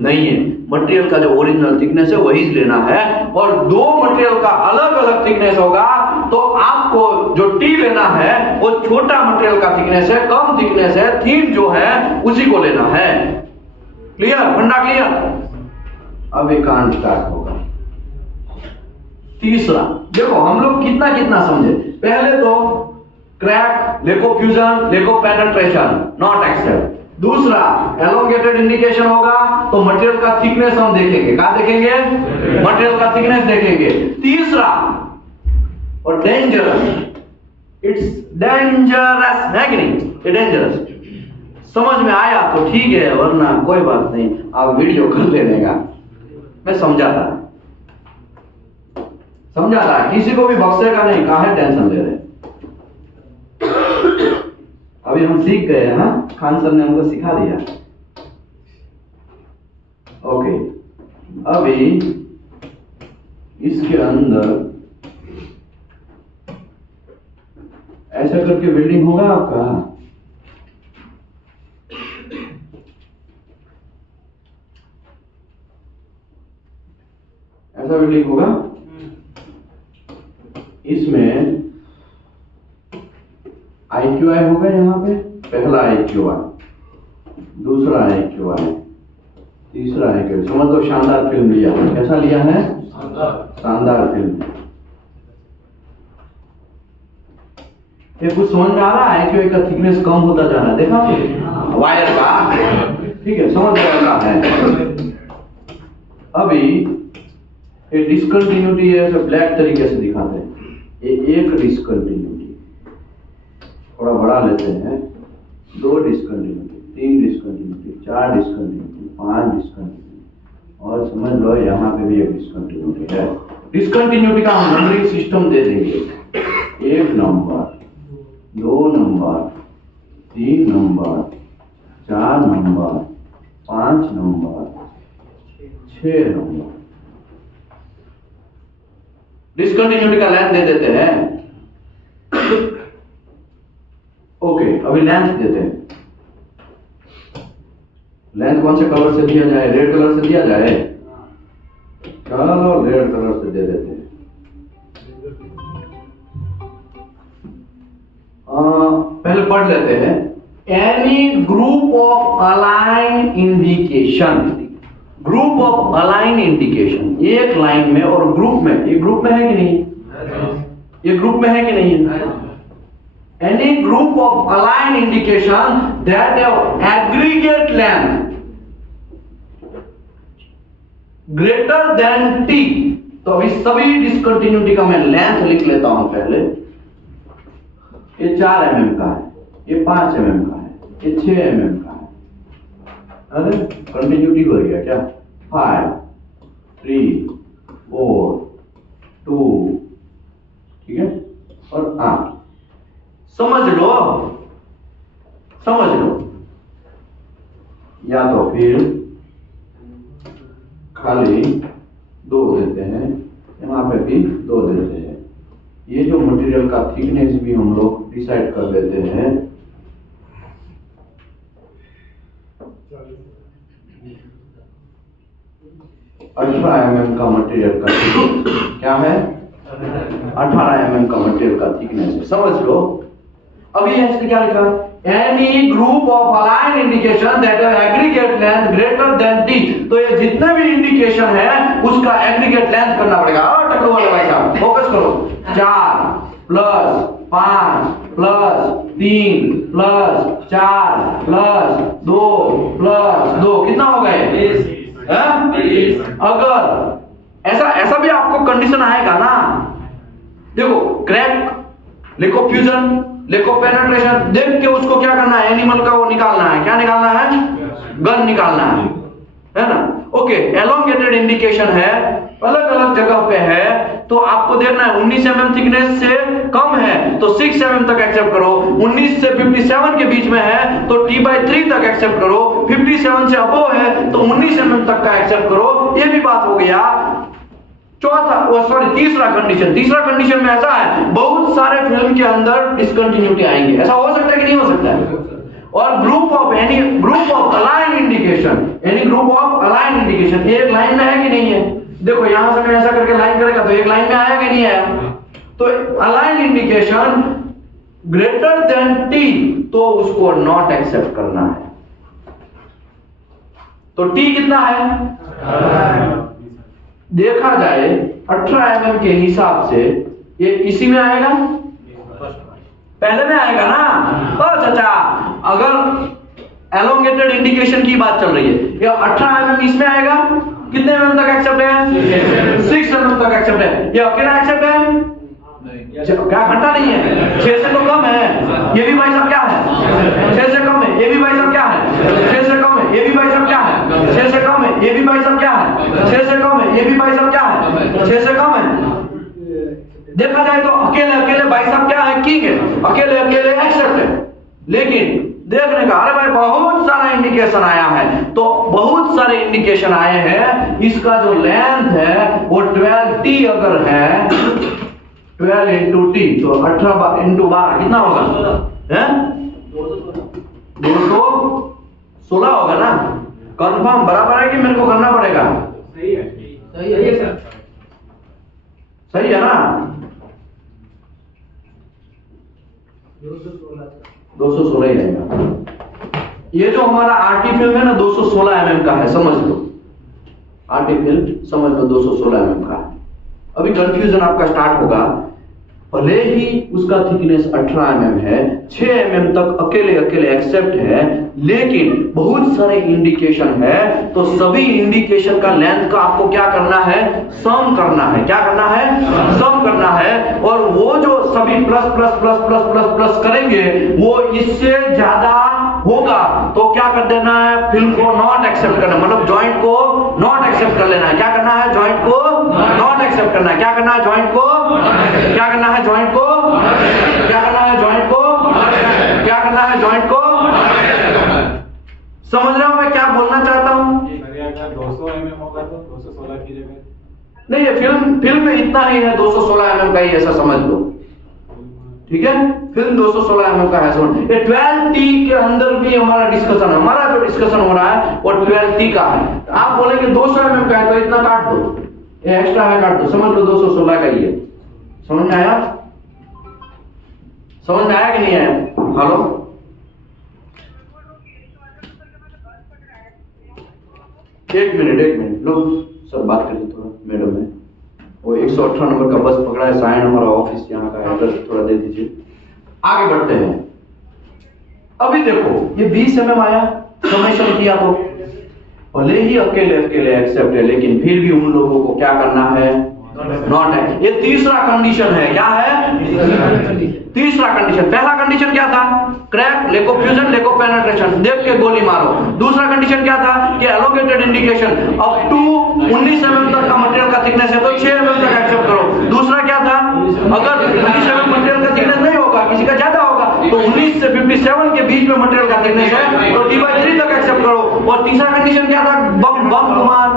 नहीं है। मटेरियल का जो ओरिजिनल थिकनेस है वही लेना है, और दो मटेरियल का अलग अलग थिकनेस होगा तो आपको जो टी लेना है वो छोटा मटेरियल का थिकनेस है, कम थिकनेस है, थीन जो है उसी को लेना है। क्लियर? फंडा क्लियर? अब एक कांड स्टार्ट होगा। तीसरा देखो हम लोग कितना कितना समझे। पहले तो crack, lack of fusion, lack of penetration, not accept. दूसरा एलोंगेटेड इंडिकेशन होगा तो मटेरियल का थिकनेस हम देखेंगे। क्या देखेंगे? मटेरियल का थिकनेस देखेंगे। तीसरा और डेंजरस, इट्स डेंजरस है कि नहीं? ये डेंजरस समझ में आया तो ठीक है, वरना कोई बात नहीं, आप वीडियो कर लेने का। मैं समझाता किसी को भी बख्शेगा नहीं। कहा है टेंशन ले रहे? अभी हम सीख गए हैं, हाँ, खान सर ने हमको सिखा दिया। ओके, अभी इसके अंदर ऐसा करके वेल्डिंग होगा आपका। ऐसा वेल्डिंग होगा। इसमें IQI होगा, यहाँ पे पहला IQI, दूसरा IQI, तीसरा IQI। समझ लो शानदार फिल्म लिया है। कैसा लिया है? शानदार फिल्म। ये कुछ समझ में आ रहा है कि का थिकनेस कम होता जा रहा है, देखा वायर का, ठीक है, समझ में आ रहा है। अभी ये डिसकंटिन्यूटी ऐसे ब्लैक तरीके से दिखाते हैं। ये एक डिसकंटिन्यूटी, थोड़ा बड़ा लेते हैं, 2 डिसकंटिन्यूटी, 3 डिसकंटिन्यूटी, 4 डिसकंटिन्यूटी, 5 डिसकंटिन्यूटी, और समझ लो यहाँ पे भी एक डिसकंटिन्यूटी है। डिसकंटिन्यूटी का हम नंबरिंग सिस्टम दे देंगे, 1 number, 2 number, 3 number, 4 number, 5 number, 6 number. Discontinuity का लेंथ दे देते हैं। ओके, अभी लेंथ देते हैं। लेंथ कौन से कलर से दिया जाए? रेड कलर से दिया जाए, चलो रेड कलर से दे देते हैं। पहले पढ़ लेते हैं। Any group of align indication, group of align indication, एक लाइन में और ग्रुप में, ये ग्रुप में है कि नहीं? ये ग्रुप में है कि नहीं है? Any group of align indication that have aggregate length greater than T. तो अभी सभी डिसकंटिन्यूटी का मैं लेंथ लिख लेता हूं पहले। ये 4 mm का है, ये 5 mm का है, ये 6 mm का है। अरे कंटिन्यूटी हो गया क्या? 5, 3, 4, 2, ठीक है, और 8। समझ लो, समझ लो, या तो फिर खाली 2 देते हैं, यहाँ पे भी 2 देते हैं। ये जो मटेरियल का थिकनेस भी हम लोग डिसाइड कर देते हैं। अठारह mm का मटेरियल का थिकनेस क्या है? 18 mm का मटेरियल का थिकनेस है, समझ लो। अभी इसने क्या लिखा? Any group of align indication that have aggregate length greater than T. तो ये जितने भी इंडिकेशन है उसका एग्रीगेट लेंथ करना पड़ेगा। और टकलो वाले भाई साहब फोकस करो। 4 plus 5 plus 3 plus 4 plus 2 plus 2 कितना हो गए? 20। अगर ऐसा भी आपको कंडीशन आएगा ना, देखो क्रैक लिखो, फ्यूजन लिखो, पेनिट्रेशन, देख के उसको क्या करना है? एनिमल का वो निकालना है। क्या निकालना है? गन निकालना है ना? ओके, एलोंगेटेड इंडिकेशन है, अलग अलग जगह पे है, तो आपको देखना है 19 mm थिकनेस से कम है तो 6 mm तक एक्सेप्ट करो, 19 से 57 के बीच में है तो t/3 तक एक्सेप्ट करो, 57 से अबव है तो 19 mm तक का एक्सेप्ट करो। ये भी बात हो गया। तीसरा कंडीशन में ऐसा है, बहुत सारे फिल्म के अंदर डिसकंटिन्यूटी आएंगे। ऐसा हो सकता है कि नहीं हो सकता है? और group of align indication, any group of align indication एक लाइन में है कि नहीं है? देखो यहां से मैं ऐसा करके लाइन करेगा तो एक लाइन में आया कि नहीं आया? तो align indication greater than T, तो उसको नॉट एक्सेप्ट करना है। तो टी कितना है? देखा जाए 18 mm के हिसाब से ये इसी में आएगा, पहले में आएगा ना। तो चाचा अगर एलोंगेटेड इंडिकेशन की बात चल रही है, ये 18 mm इसमें आएगा, कितने mm तक एक्सेप्ट है? 6 mm तक एक्सेप्ट है। ये अकेला एक्सेप्ट है? क्या घंटा नहीं है? 6 से तो कम है। ये भी भाई साहब क्या है? 6 से कम है। ये भी भाई साहब क्या है? 6 से कम है। ये भी भाई साहब क्या है? 6 से कम है। ये भी भाई साहब क्या है? 6 से कम है। ये भी भाई साहब क्या है? 6 से कम है। देखा जाए तो अकेले भाई साहब क्या है? किंग है। अकेले एक्सेप्ट है। लेकिन देखने का, अरे भाई बहुत सारा इंडिकेशन आया है, तो बहुत सारे इंडिकेशन आए हैं, इसका जो लेंथ है वो 12t अगर है, 12 इंटू टी, तो 18 इंटू 12 कितना होगा? 216 होगा ना? कंफर्म बराबर है कि मेरे को करना पड़ेगा? सही है सर। सही है ना? 216 ही रहेगा। ये जो हमारा आरटी फिल्म है ना 216 mm का है, समझ लो। आरटी फिल्म समझ लो 216 mm का है। अभी कंफ्यूजन आपका स्टार्ट होगा, भले ही उसका थिकनेस 18 mm है, 6 mm तक अकेले अकेले एक्सेप्ट है, लेकिन बहुत सारे इंडिकेशन है, तो सभी इंडिकेशन का लेंथ का आपको क्या करना है, सम करना है। क्या करना है, सम करना है। और वो जो सभी plus plus plus plus plus plus करेंगे, वो इससे ज्यादा होगा तो क्या कर देना है, फिल्म को नॉट एक्सेप्ट करना, मतलब जॉइंट को नॉट एक्सेप्ट कर लेना है। क्या करना है, जॉइंट को नॉट एक्सेप्ट करना है। क्या करना है, जॉइंट को क्या करना है, जॉइंट को क्या करना है, जॉइंट को क्या करना है, जॉइंट को। समझ रहे हो मैं क्या बोलना चाहता हूं? 200 mm होगा तो 216 की जगह नहीं, ये फिल्म में इतना ही है, 216 mm का ही, ऐसा समझ लो। ठीक है, फिल्म 216 mm का है। ये 12T के अंदर भी हमारा डिस्कशन, हमारा जो डिस्कशन हो रहा है वो 12T का है। आप बोलेंगे 200 mm का है तो इतना काट दो, ये एक्स्ट्रा है काट दो, समझ लो 216 का ही है। समझ में आया? समझ में आया कि नहीं आया? हेलो, एक मिनट लो सर, बात करिए थोड़ा मैडम है। वो 118 नंबर का बस पकड़ा है, साइन हमारा ऑफिस यहाँ का एड्रेस थोड़ा दे दीजिए। आगे बढ़ते हैं। अभी देखो ये 20 mm आया, समेशन किया तो भले ही अकेले अकेले एक्सेप्ट है, लेकिन फिर भी उन लोगों को क्या करना है, नॉट है। ये तीसरा कंडीशन है। क्या है, तीसरा कंडीशन। पहला कंडीशन क्या था, crack, lack of fusion, lack of penetration, देख के गोली मारो। दूसरा कंडीशन क्या था कि elongated indication up to 19 mm तक का मटेरियल का थिकनेस है तो 6 mm तक एक्सेप्ट करो। दूसरा क्या था, अगर 19 mm मटेरियल का थिकनेस नहीं होगा, किसी का ज्यादा होगा, तो 19 से 57 के बीच में मटेरियल का थिकनेस है तो D/3 तक एक्सेप्ट करो। और तीसरा कंडीशन क्या था, बम कुमार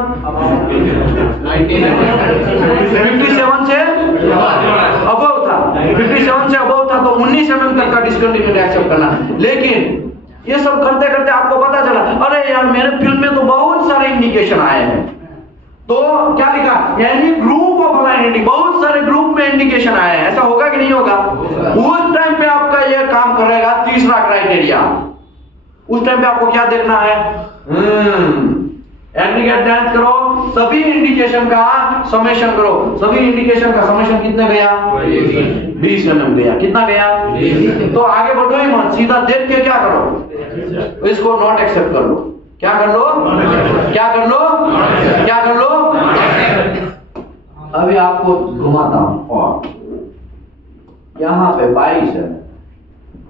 57 से अबव था, 57 से अबव था तो 19 mm तक का डिस्कंटिन्यूड एक्सेप्ट करना। लेकिन ये सब करते करते आपको पता चला, अरे यार मेरे फिल्म में तो बहुत सारे इंडिकेशन आए हैं, तो क्या लिखा, यानी ग्रुप ऑफ अलाइन इंडिकेशन, बहुत सारे ग्रुप में इंडिकेशन आए हैं। ऐसा होगा कि नहीं होगा? उस टाइम पे आपका ये काम करेगा तीसरा क्राइटेरिया। उस टाइम पे आपको क्या देखना है, एग्रीगेट लेंथ करो, सभी इंडिकेशन का समेशन करो। सभी इंडिकेशन का समेशन कितना गया, 20 mm गया। कितना गया, तो आगे बढ़ो ही मत, सीधा देख के क्या करो, इसको नॉट एक्सेप्ट कर लो। क्या कर लो, क्या कर लो, क्या कर लो। अभी आपको घुमाता हूं, और यहां पे 22 है।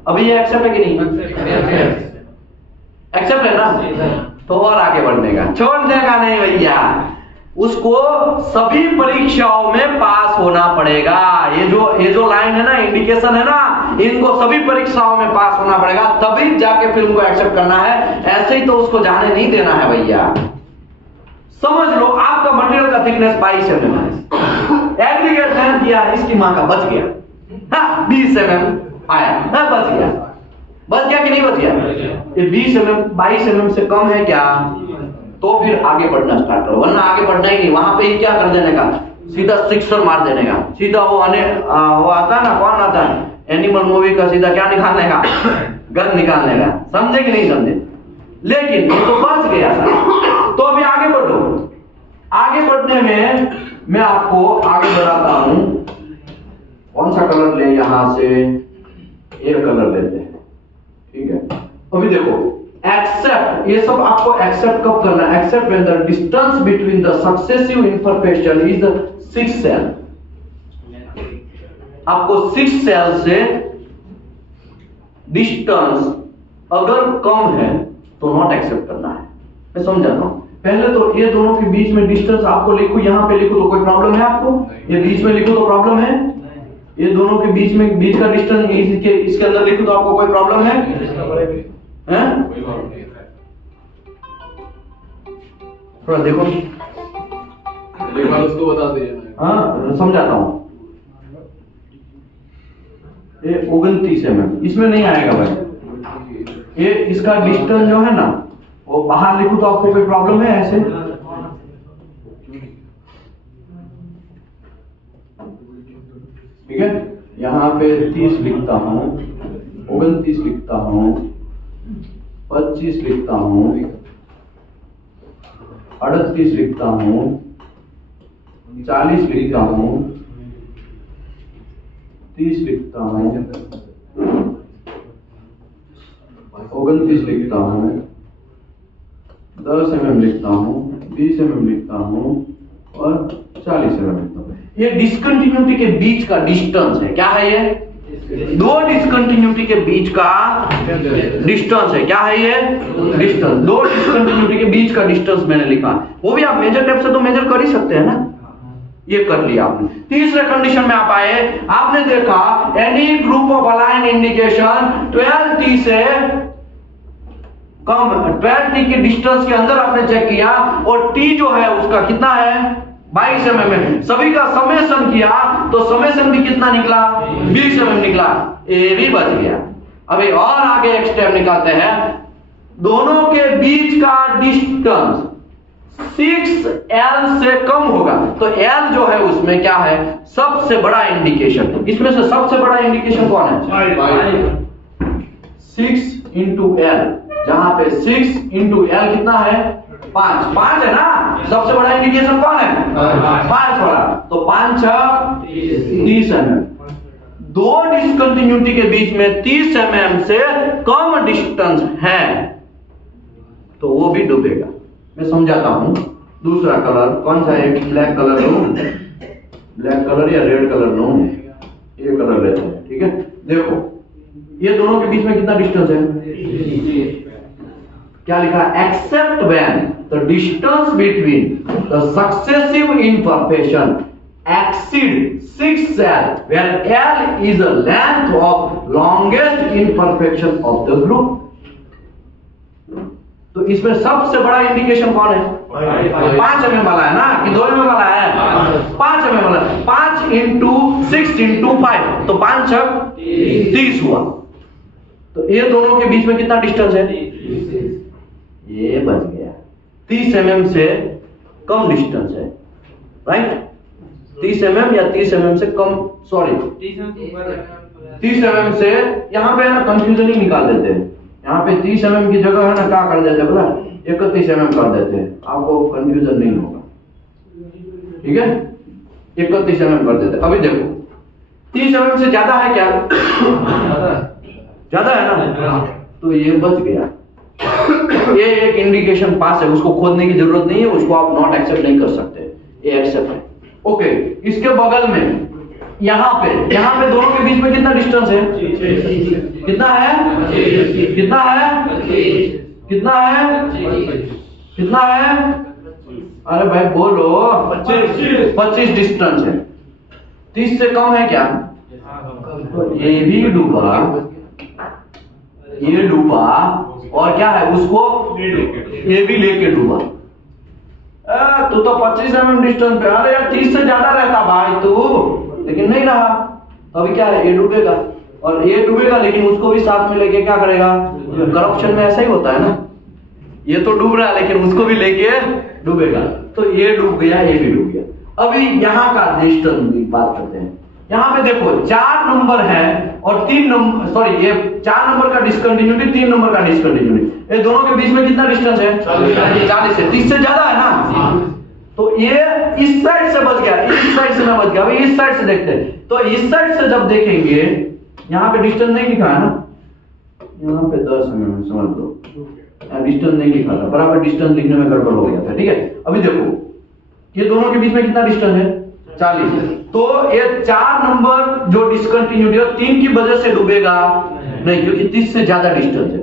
अभी ये एक्सेप्ट है कि नहीं, एक्सेप्ट है ना, तो और आगे बढ़ने का, छोड़ देगा नहीं भैया, उसको सभी परीक्षाओं में पास होना पड़ेगा। ये जो लाइन है ना, इंडिकेशन है ना, इनको सभी परीक्षाओं में पास होना पड़ेगा, तभी जाके फिल्म को एक्सेप्ट करना है। ऐसे ही तो उसको जाने नहीं देना है भैया। समझ लो, आपका मटेरियल का थिकनेस 22 mm है, एग्रीगेट लेंथ दिया, इसकी मां का बच गया, 20 mm आया, बच गया। बच गया कि नहीं बच गया? ये 20 mm 22 mm से कम है क्या, तो फिर आगे बढ़ना स्टार्ट करो, वरना आगे बढ़ना ही नहीं। वहां पे ही क्या कर देने का, सीधा सिक्सर मार देने का। सीधा वो आता है ना, कौन आता है एनिमल मूवी का, सीधा क्या निकालने का, गन निकालने का। समझे कि नहीं समझे? लेकिन तो बच गया था। तो अभी आगे बढ़ो। आगे बढ़ने में मैं आपको आगे बढ़ाता हूं। कौन सा कलर ले, यहां से ये कलर लेते हैं, ठीक है। अभी देखो, एक्सेप्ट, ये सब आपको एक्सेप्ट कब करना है, accept when the distance between the successive information is 6 सेल। आपको 6 सेल से डिस्टेंस अगर कम है तो नॉट एक्सेप्ट करना है। मैं समझाता हूं। पहले तो ये दोनों के बीच में डिस्टेंस आपको लिखो, यहां पे लिखो तो कोई प्रॉब्लम है आपको, ये बीच में लिखो तो प्रॉब्लम है, ये दोनों के बीच में बीच का डिस्टेंस इसके अंदर लिखो तो आपको कोई प्रॉब्लम है, हैं? थोड़ा देखो, एक बार उसको बता दीजिए। हाँ समझाता हूं। ये 29 mm इसमें नहीं आएगा भाई। ये इसका डिस्टेंस जो है ना, वो बाहर लिखो तो आपको कोई प्रॉब्लम है ऐसे? ठीक है, यहाँ पे 30 लिखता हूँ, 29 लिखता हूँ, 25 लिखता हूँ, 38 लिखता हूँ, 40 लिखता हूँ, 30 लिखता हूँ, 29 लिखता हूँ, 10 mm लिखता हूँ, 20 mm लिखता हूँ और 40 mm लिखता हूँ। ये डिस्कंटिन्यूटी के बीच का डिस्टेंस है। क्या है ये? दो डिस्कंटिन्यूटी के बीच का डिस्टेंस है। क्या है ये? डिस्टेंस। दो डिस्कंटिन्यूटी के बीच का डिस्टेंस मैंने लिखा, वो भी आप मेजर टेप से तो मेजर कर ही सकते हैं ना। ये कर लिया आपने। तीसरे कंडीशन में आप आए, आपने देखा any group of align indication 12T से कम, 12T के डिस्टेंस के अंदर आपने चेक किया और T जो है उसका कितना है? 22 mm है। सभी का समेशन किया तो समेशन भी कितना निकला? 20 mm निकला। ये भी बच गया। अभी और आगे एक स्टेप निकालते हैं। दोनों के बीच का डिस्टेंस 6L से कम होगा तो L जो है उसमें क्या है? सबसे बड़ा इंडिकेशन। इसमें से सबसे बड़ा इंडिकेशन कौन है? 6 इंटू L, जहां पे 6 इंटू L कितना है? 5 है ना। सबसे बड़ा इंडिकेशन कौन है? 5 वाला। तो 5 6 30 mm। दो डिस्कंटिन्यूटी के बीच में 30 mm से कम डिस्टेंस है तो वो भी डूबेगा। मैं समझाता हूं। दूसरा कलर कौन सा है? ब्लैक कलर लो, ब्लैक कलर या रेड कलर लो, ये कलर लेते हैं। ठीक है, देखो ये दोनों के बीच में कितना डिस्टेंस है? क्या लिखा? Accept when the distance between the successive imperfection exceed 6L, where L is the length of longest imperfection of the group. तो इसमें सबसे बड़ा इंडिकेशन कौन है? 5 mm वाला है ना कि 2 mm वाला है? 5 mm वाला। 5 इंटू 6 इंटू 5 तो 5 6 30 हुआ। तो ये दोनों के बीच में कितना डिस्टेंस है? ये बच गया। 30 mm से कम डिस्टेंस है, राइट? 30 mm या 30 mm से कम, सॉरी 30 mm से, यहाँ पे ना कंफ्यूजन ही निकाल देते हैं। यहाँ पे 30 mm की जगह है ना क्या कर देते हैं बोला? 31 mm कर देते हैं, आपको कंफ्यूजन नहीं होगा। ठीक है, 31 mm कर देते हैं। अभी देखो 30 mm से ज्यादा है क्या? ज्यादा है ना, तो ये बच गया। ये एक इंडिकेशन पास है, उसको खोदने की जरूरत नहीं है, उसको आप नॉट एक्सेप्ट नहीं कर सकते, ये एक्सेप्ट है। ओके, इसके बगल में यहाँ पे दोनों के बीच में कितना डिस्टेंस है? कितना है? कितना है? कितना है? कितना है? अरे भाई बोलो। 25 डिस्टेंस है। 30 से कम है क्या? ये भी डूबा, ये डूबा, और क्या है उसको? ये भी लेके डूबा। तू तो 25 mm डिस्टेंस पे, अरे यार 30 से ज्यादा रहता भाई तू, लेकिन नहीं रहा। तो अभी क्या है? ये डूबेगा, और ये डूबेगा लेकिन उसको भी साथ में लेके क्या करेगा? करप्शन में ऐसा ही होता है ना, ये तो डूब रहा है लेकिन उसको भी लेके डूबेगा। तो ये डूब गया, ये भी डूब गया। अभी यहाँ का डिस्टेंस की बात करते हैं। यहाँ पे देखो 4 नंबर है और 3 नंबर, सॉरी ये 4 नंबर का डिस्कंटिन्यूटी, 3 नंबर का डिस्कंटिन्यूटी, ये दोनों के बीच में कितना डिस्टेंस है? 40 से 30 से ज्यादा है ना। तो ये इस साइड से बच गया, इस साइड से ना बच गया। अभी इस साइड से देखते हैं, तो इस साइड से जब देखेंगे, यहाँ पे डिस्टेंस नहीं लिखा है ना, यहाँ पे 10 mm समझ लो, डिस्टेंस नहीं लिखा था, बराबर डिस्टेंस लिखने में गड़बड़ हो गया था। ठीक है, अभी देखो ये दोनों के बीच में कितना डिस्टेंस है? 40। तो ये 4 नंबर जो डिस्कंटिन्यूटी है 3 की वजह से डूबेगा नहीं, क्योंकि 30 से ज्यादा डिस्टेंस है।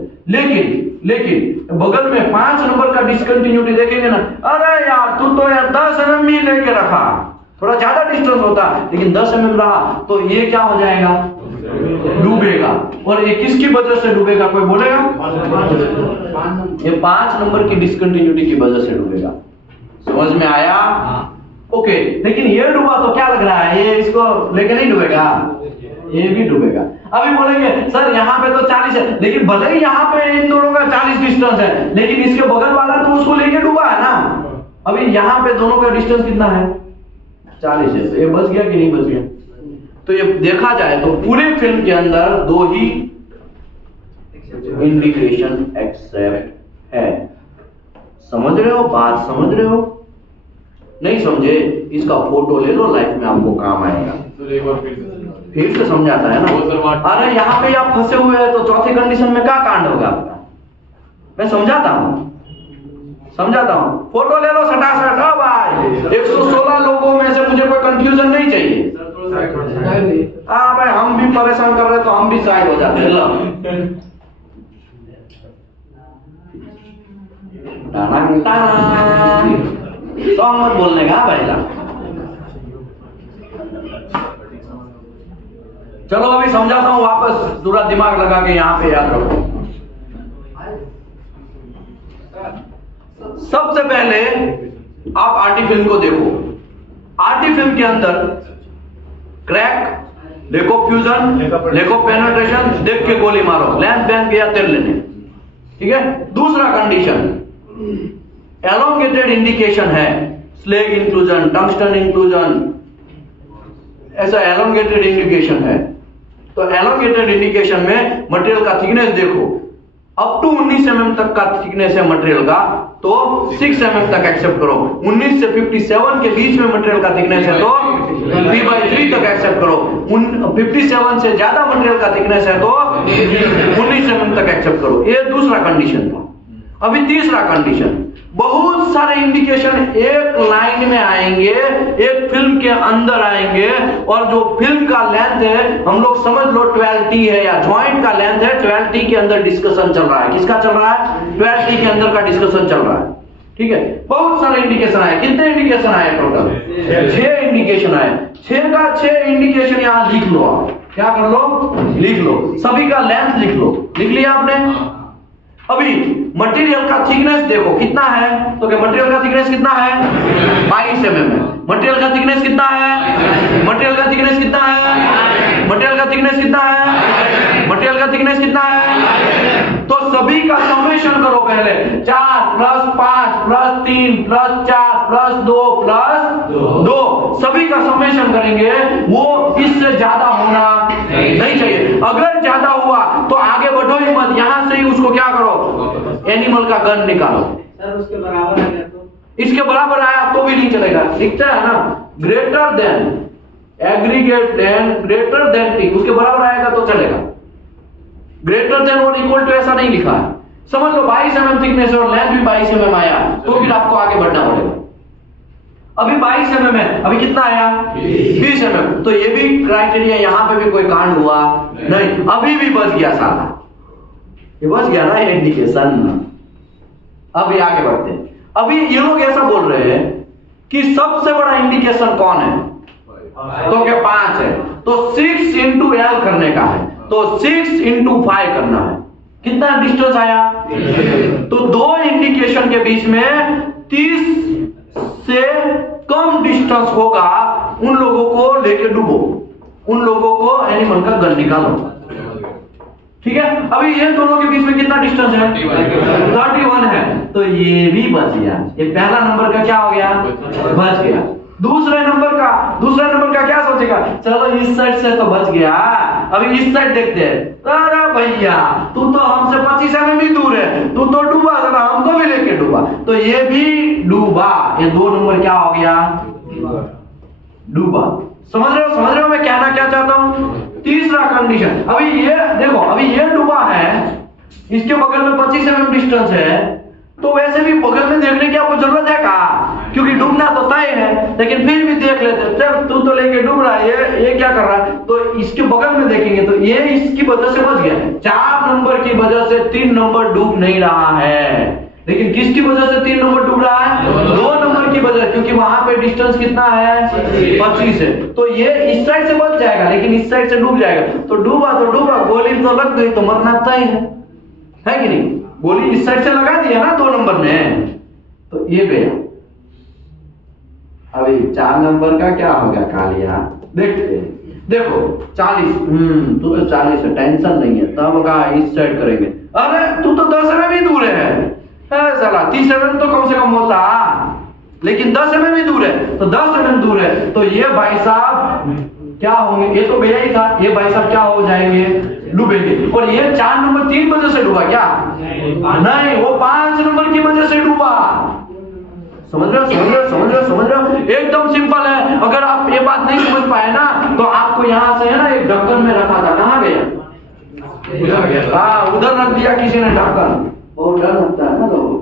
लेकिन बगल में 5 नंबर का डिस्कंटिन्यूटी देखेंगे ना, अरे यार तू तो यार 10 mm ही लेके रखा, थोड़ा ज्यादा डिस्टेंस होता, लेकिन 10 mm रहा, तो ये क्या हो जाएगा? डूबेगा। और ये किसकी वजह से डूबेगा, कोई बोलेगा? ये 5 नंबर की डिस्कंटिन्यूटी की वजह से डूबेगा। समझ में आया? ओके, लेकिन ये डूबा तो क्या लग रहा है, ये इसको लेके नहीं डूबेगा, ये भी डूबेगा। अभी बोलेंगे सर यहाँ पे तो 40 है, लेकिन भले ही यहाँ पे इन दोनों का 40 डिस्टेंस है, लेकिन इसके बगल वाला तो उसको लेके डूबा है ना। अभी यहाँ पे दोनों का डिस्टेंस कितना है? 40 है, तो ये बच गया कि नहीं बच गया? तो ये देखा जाए तो पूरे फिल्म के अंदर 2 ही इंडिकेशन एक्सेप्ट है। समझ रहे हो बात? समझ रहे हो? नहीं समझे? इसका फोटो ले लो, लाइफ में आपको काम आएगा। एक बार फिर से फिर से समझाता है वो सर ना। बात- अरे यहाँ पे आप फंसे हुए हैं तो चौथी कंडीशन में क्या कांड होगा आपका? मैं समझाता हूँ फोटो ले लो सटासट। हाँ भाई 116 लोगों में से मुझे कोई कंफ्यूजन नहीं चाहिए। हाँ भाई हम भी परेशान कर रहे तो हम भी साइड हो जाते हैं। लो सॉन्ग मत बोलने का भाई साहब। चलो अभी समझाता हूँ वापस, पूरा दिमाग लगा के यहाँ पे याद रखो। सबसे पहले आप आर्टी फिल्म को देखो। आर्टी फिल्म के अंदर क्रैक, लेको फ्यूजन, लेको पेनेट्रेशन, देख के गोली मारो, लेंस बैंक या तेल लेने। ठीक है। दूसरा कंडीशन एलोंगेटेड इंडिकेशन है, स्लेग इंक्लूजन, टंगस्टन इंक्लूजन, ऐसा एलोंगेटेड इंडिकेशन है। तो एलोंगेटेड इंडिकेशन में मटेरियल का थिकनेस देखो, अप टू 19 mm तक का थिकनेस है मटेरियल का तो 6 mm तक एक्सेप्ट करो। 19 से 57 के बीच में मटेरियल का थिकनेस है तो p/3 तक एक्सेप्ट करो। 57 से ज्यादा मटेरियल का थिकनेस है तो 19 mm तक एक्सेप्ट करो। ये दूसरा कंडीशन था। अभी तीसरा कंडीशन, बहुत सारे इंडिकेशन एक लाइन में आएंगे, एक फिल्म के अंदर आएंगे, और जो फिल्म का लेंथ है हम लोग समझ लो 12T है या जॉइंट का लेंथ है 12T के अंदर डिस्कशन चल रहा है। किसका चल रहा है? 12T के अंदर का डिस्कशन चल रहा है। ठीक है। बहुत सारे इंडिकेशन आए। कितने इंडिकेशन आए टोटल? 6 इंडिकेशन आए। 6 का 6 इंडिकेशन यहां लिख लो। आप क्या कर लो? लिख लो। सभी का लेंथ लिख लो। लिख लिया आपने? अभी मटेरियल का थिकनेस देखो कितना है, तो क्या मटेरियल का थिकनेस कितना है? 22 mm है। मटेरियल का थिकनेस कितना है? मटेरियल का थिकनेस कितना है? मटेरियल का थिकनेस कितना है? मटेरियल का थिकनेस कितना है? तो सभी का समेशन करो पहले। 4 + 5 + 3 + 4 + 2 + 2 सभी का समेशन करेंगे। वो इससे ज्यादा होना नहीं चाहिए। अगर ज्यादा हुआ तो आगे बढ़ो ही मत, यहां से ही उसको क्या करो? एनिमल का गन निकालो। सर उसके बराबर आ गया तो? इसके बराबर आया तो भी नहीं चलेगा। लिखता है ना greater than, aggregate than, greater than T, उसके बराबर आएगा तो चलेगा। ग्रेटर देन और इक्वल टू ऐसा नहीं लिखा है। समझ लो 22 mm थिकनेस और लेंथ भी 22 mm आया तो फिर आपको आगे बढ़ना पड़ेगा। अभी 22 mm है, अभी कितना आया? 20 mm। तो ये भी क्राइटेरिया, यहां पे भी कोई कांड हुआ नहीं, अभी भी बच गया सारा। ये बच गया ना इंडिकेशन। अभी आगे बढ़ते हैं। अभी ये लोग ऐसा बोल रहे हैं कि सबसे बड़ा इंडिकेशन कौन है? तो क्या 5 है, तो 6 × L करने का है, तो 6 × 5 करना है। कितना डिस्टेंस आया? तो दो इंडिकेशन के बीच में 30 से कम डिस्टेंस होगा, उन लोगों को लेके डूबो, उन लोगों को एनिमल का गन निकालो। ठीक है। अभी ये दोनों के बीच में कितना डिस्टेंस है? 31 है, तो ये भी बच गया। ये पहला नंबर का क्या हो गया? बच गया। दूसरे नंबर का क्या सोचेगा? चलो इस साइड से तो बच गया, अभी इस साइड देखते हैं। अरे भैया तू तो हमसे 25 mm ही दूर है, तू तो डूबा, जरा हमको भी लेके डूबा, तो ये भी डूबा। ये 2 नंबर क्या हो गया? डूबा। समझ रहे हो मैं कहना क्या चाहता हूं? तीसरा कंडीशन, अभी ये देखो, अभी ये डूबा है, इसके बगल में 25 mm डिस्टेंस है, तो वैसे भी बगल में देखने की आपको जरूरत है का? क्योंकि डूबना तो तय है, लेकिन फिर भी देख लेते हैं। चल तू तो लेके डूब रहा है, ये क्या कर रहा है, तो इसके बगल में देखेंगे तो ये इसकी वजह से बच गया। 4 नंबर की वजह से 3 नंबर डूब नहीं रहा है, लेकिन किसकी वजह से 3 नंबर डूब रहा है? 2 नंबर की वजह, क्योंकि वहां पे डिस्टेंस कितना है? 25 है, तो ये इस साइड से बच जाएगा, लेकिन इस साइड से डूब जाएगा। तो डूबा, गोली तो लग गई, तो मरना तय है कि नहीं? गोली इस साइड से लगा दिया ना 2 नंबर में, तो ये गया। अभी 4 नंबर का क्या होगा कालिया? देखते हैं। देखो 40, तू तो 40 है, टेंशन नहीं है, तब का इस साइड करेंगे। अरे तू तो 10 mm ही दूर है, साला 30 mm तो कम से कम होता, लेकिन 10 mm ही दूर है, तो 10 mm दूर है, तो ये भाई साहब क्या होंगे? ये तो गया ही था, ये भाई साहब क्या हो जाएंगे? डूबेंगे। और ये 4 नंबर 3 वजह से डूबा क्या? नहीं, वो 5 नंबर की वजह से डूबा। समझ रहे हो? एकदम सिंपल है। अगर आप ये बात नहीं समझ पाए ना, तो आपको यहां से है ना एक दिया किसी ने ढक्कन, बहुत डर लगता है ना लोगों।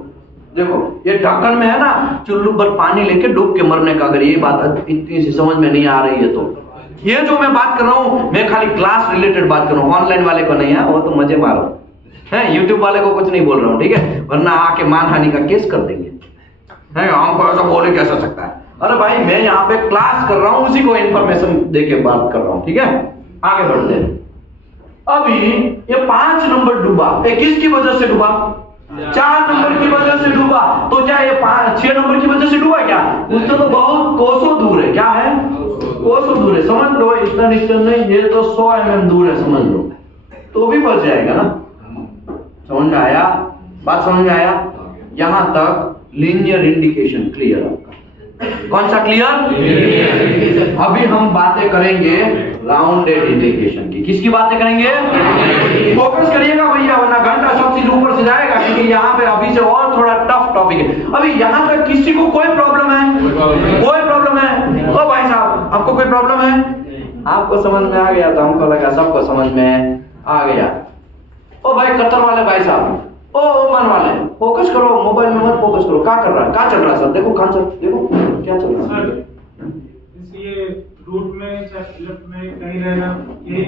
देखो ये ढक्कन में है ना चुल्लू पर पानी लेके डूब के मरने का, अगर ये बात इतनी सी समझ में नहीं आ रही है तो ये जो मैं बात कर रहा हूँ मैं खाली क्लास रिलेटेड बात कर रहा हूँ, ऑनलाइन वाले को नहीं है, वो तो मजे मारो है, यूट्यूब वाले को कुछ नहीं बोल रहा हूँ, ठीक है, वरना आके मानहानि का केस कर देंगे, है हमको ऐसा बोले कैसा सकता है। अरे भाई मैं यहाँ पे क्लास कर रहा हूँ, उसी को इन्फॉर्मेशन दे के बात कर रहा हूँ, ठीक है। आगे बढ़ते हैं। अभी ये 5 नंबर डूबा, किसकी वजह से डूबा? 4 नंबर की वजह से डूबा। तो क्या ये 6 नंबर की वजह से डूबा क्या? उससे तो बहुत कोसों दूर है। क्या है? कोसों दूर है, समझ लो, इतना डिस्टेंस नहीं, ये तो 100 mm दूर है, समझ लो, तो भी बच जाएगा ना। समझ में आया? बात समझ में आया? यहां तक लीनियर इंडिकेशन क्लियर आपका। कौन सा क्लियर? अभी हम बातें करेंगे राउंडेड इंडिकेशन की। किसकी बातें करेंगे? फोकस करिएगा भैया, वरना घंटा सब चीज ऊपर से जाएगा, क्योंकि यहाँ पे अभी से और थोड़ा टफ टॉपिक है। अभी यहाँ तक किसी को कोई प्रॉब्लम है? कोई प्रॉब्लम है? ओ भाई साहब आपको कोई प्रॉब्लम है? आपको समझ में आ गया तो हमको लगा सबको समझ में आ गया। ओ भाई कतर वाले भाई साहब, ओ मन वाले, फोकस करो, मोबाइल में मत फोकस करो। क्या कर रहा है? क्या चल रहा है सर? देखो कहाँ चल, देखो क्या चल रहा है। ये रूट में लेफ्ट में कहीं रहना, यही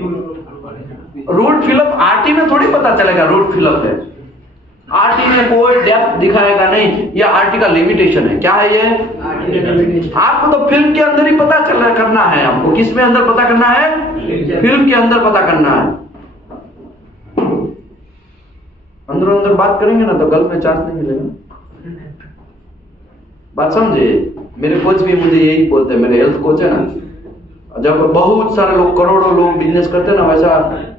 रूट फिलअप आरटी में थोड़ी पता चलेगा रूट फिलअप है। आरटी में कोई डेप्थ दिखाएगा नहीं, ये आरटी का लिमिटेशन है। क्या है ये? आपको तो फिल्म के अंदर ही पता चल करना है। आपको किस में अंदर पता करना है? फिल्म के अंदर पता करना है। अंदर अंदर बात करेंगे ना तो गल्फ में चांस नहीं मिलेगा। बात समझे? मेरे कोच भी मुझे यही बोलते हैं, मेरे हेल्थ कोच है ना, जब बहुत सारे लोग, करोड़ों लोग बिजनेस करते हैं ना, वैसा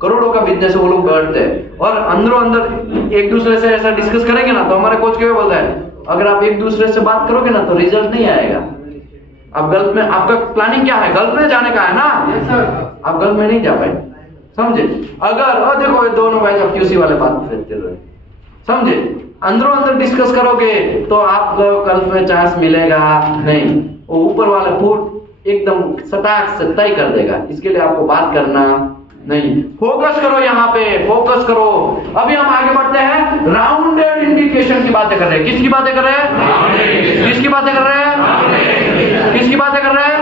करोड़ों का बिजनेस है, वो लोग बैठते हैं और अंदरों अंदर एक दूसरे से ऐसा डिस्कस करेंगे ना, तो हमारे कोच क्या बोलता है, अगर आप एक दूसरे से बात करोगे ना तो रिजल्ट नहीं आएगा। आप गल्फ में, आपका प्लानिंग क्या है? गल्फ में जाने का है ना? आप गल्फ में नहीं जा पाए, समझे? अगर देखो ये दोनों भाई साहब क्यूसी वाले बात करते रहे, समझे? अंदरों अंदर डिस्कस करोगे तो आपको गल्फ में चांस मिलेगा नहीं। वो ऊपर वाला फूट एकदम सटाक से तय कर देगा, इसके लिए आपको बात करना नहीं। फोकस करो, यहाँ पे फोकस करो। अभी हम आगे बढ़ते हैं, राउंडेड इंडिकेशन की बातें कर रहे हैं। किसकी बातें कर रहे हैं? किसकी बातें कर रहे हैं? किसकी बातें कर रहे हैं?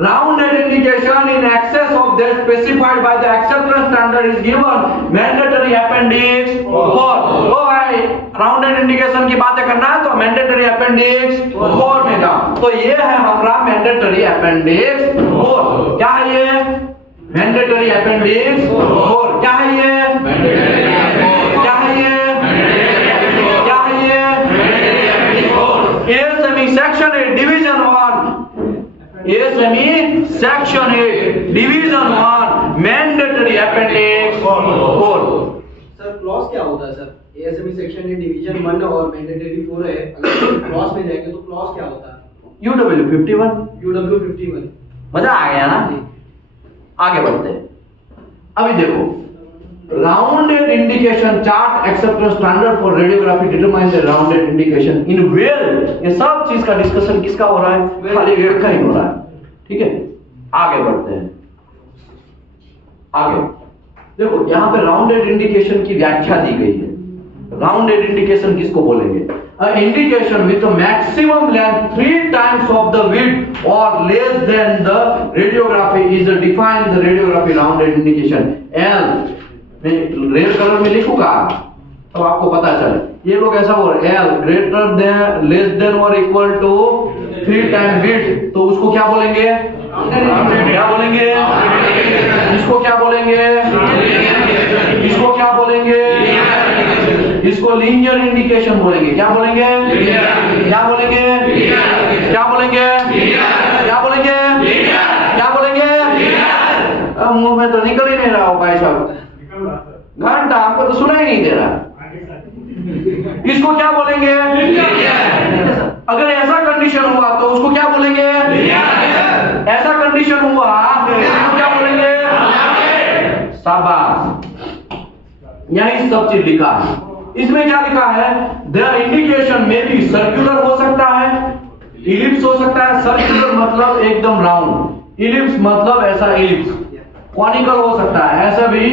Rounded indication in excess of that specified by the acceptance standard is given mandatory appendix 4। ओ भाई राउंडेड इंडिकेशन की बातें करना है तो मैंडेटरी अपेंडिक्स 4 में जाओ। तो ये है हमारा मैंडेटरी अपेंडिक्स 4। क्या है ये? Mandatory appendix 4। क्या है ये? क्या है ये? क्या है ये? ASME section 8 division 1, ASME section 8 division 1 mandatory appendix 4। Sir clause क्या होता है सर? ASME सेक्शन 8 डिवीजन 1 और मैंडेटरी 4 है, अगर क्लॉज में जाएंगे तो क्लॉज क्या होता है? UW 51। UW 51। मजा आ गया ना? आगे बढ़ते हैं। अभी देखो, rounded indication chart acceptance standard for radiography determine the rounded indication in well. ये सब चीज का डिस्कशन किसका हो रहा है? खाली वेल का ही हो रहा है, ठीक है। आगे बढ़ते हैं। आगे देखो, यहाँ पे राउंडेड इंडिकेशन की व्याख्या दी गई है। राउंडेड इंडिकेशन किसको बोलेंगे? Indication with maximum length 3 times of the width or less than the radiography is defined the radiography rounded indication। L मैं रेड कलर में लिखूंगा तो आपको पता चले। ये लोग ऐसा बोल रहे हैं, L greater than, less than और इक्वल टू 3 times width, तो उसको क्या बोलेंगे? क्या बोलेंगे? इसको क्या बोलेंगे? इसको क्या बोलेंगे? इसको लीनियर इंडिकेशन बोलेंगे। क्या बोलेंगे? क्या बोलेंगे? क्या बोलेंगे? क्या बोलेंगे? क्या बोलेंगे? मुंह में तो निकल ही नहीं रहा हो भाई साहब, घंटा आपको तो सुना ही नहीं दे रहा। इसको क्या बोलेंगे? अगर ऐसा कंडीशन हुआ तो उसको क्या बोलेंगे? ऐसा कंडीशन हुआ तो उसको क्या बोलेंगे? शाबाश, यही सब चीज लिखा है। इसमें क्या लिखा है? द इंडिकेशन में भी सर्कुलर हो सकता है, इलिप्स हो सकता है। सर्कुलर मतलब एकदम राउंड, इलिप्स मतलब ऐसा इलिप्स, कॉनिकल हो सकता है, ऐसा भी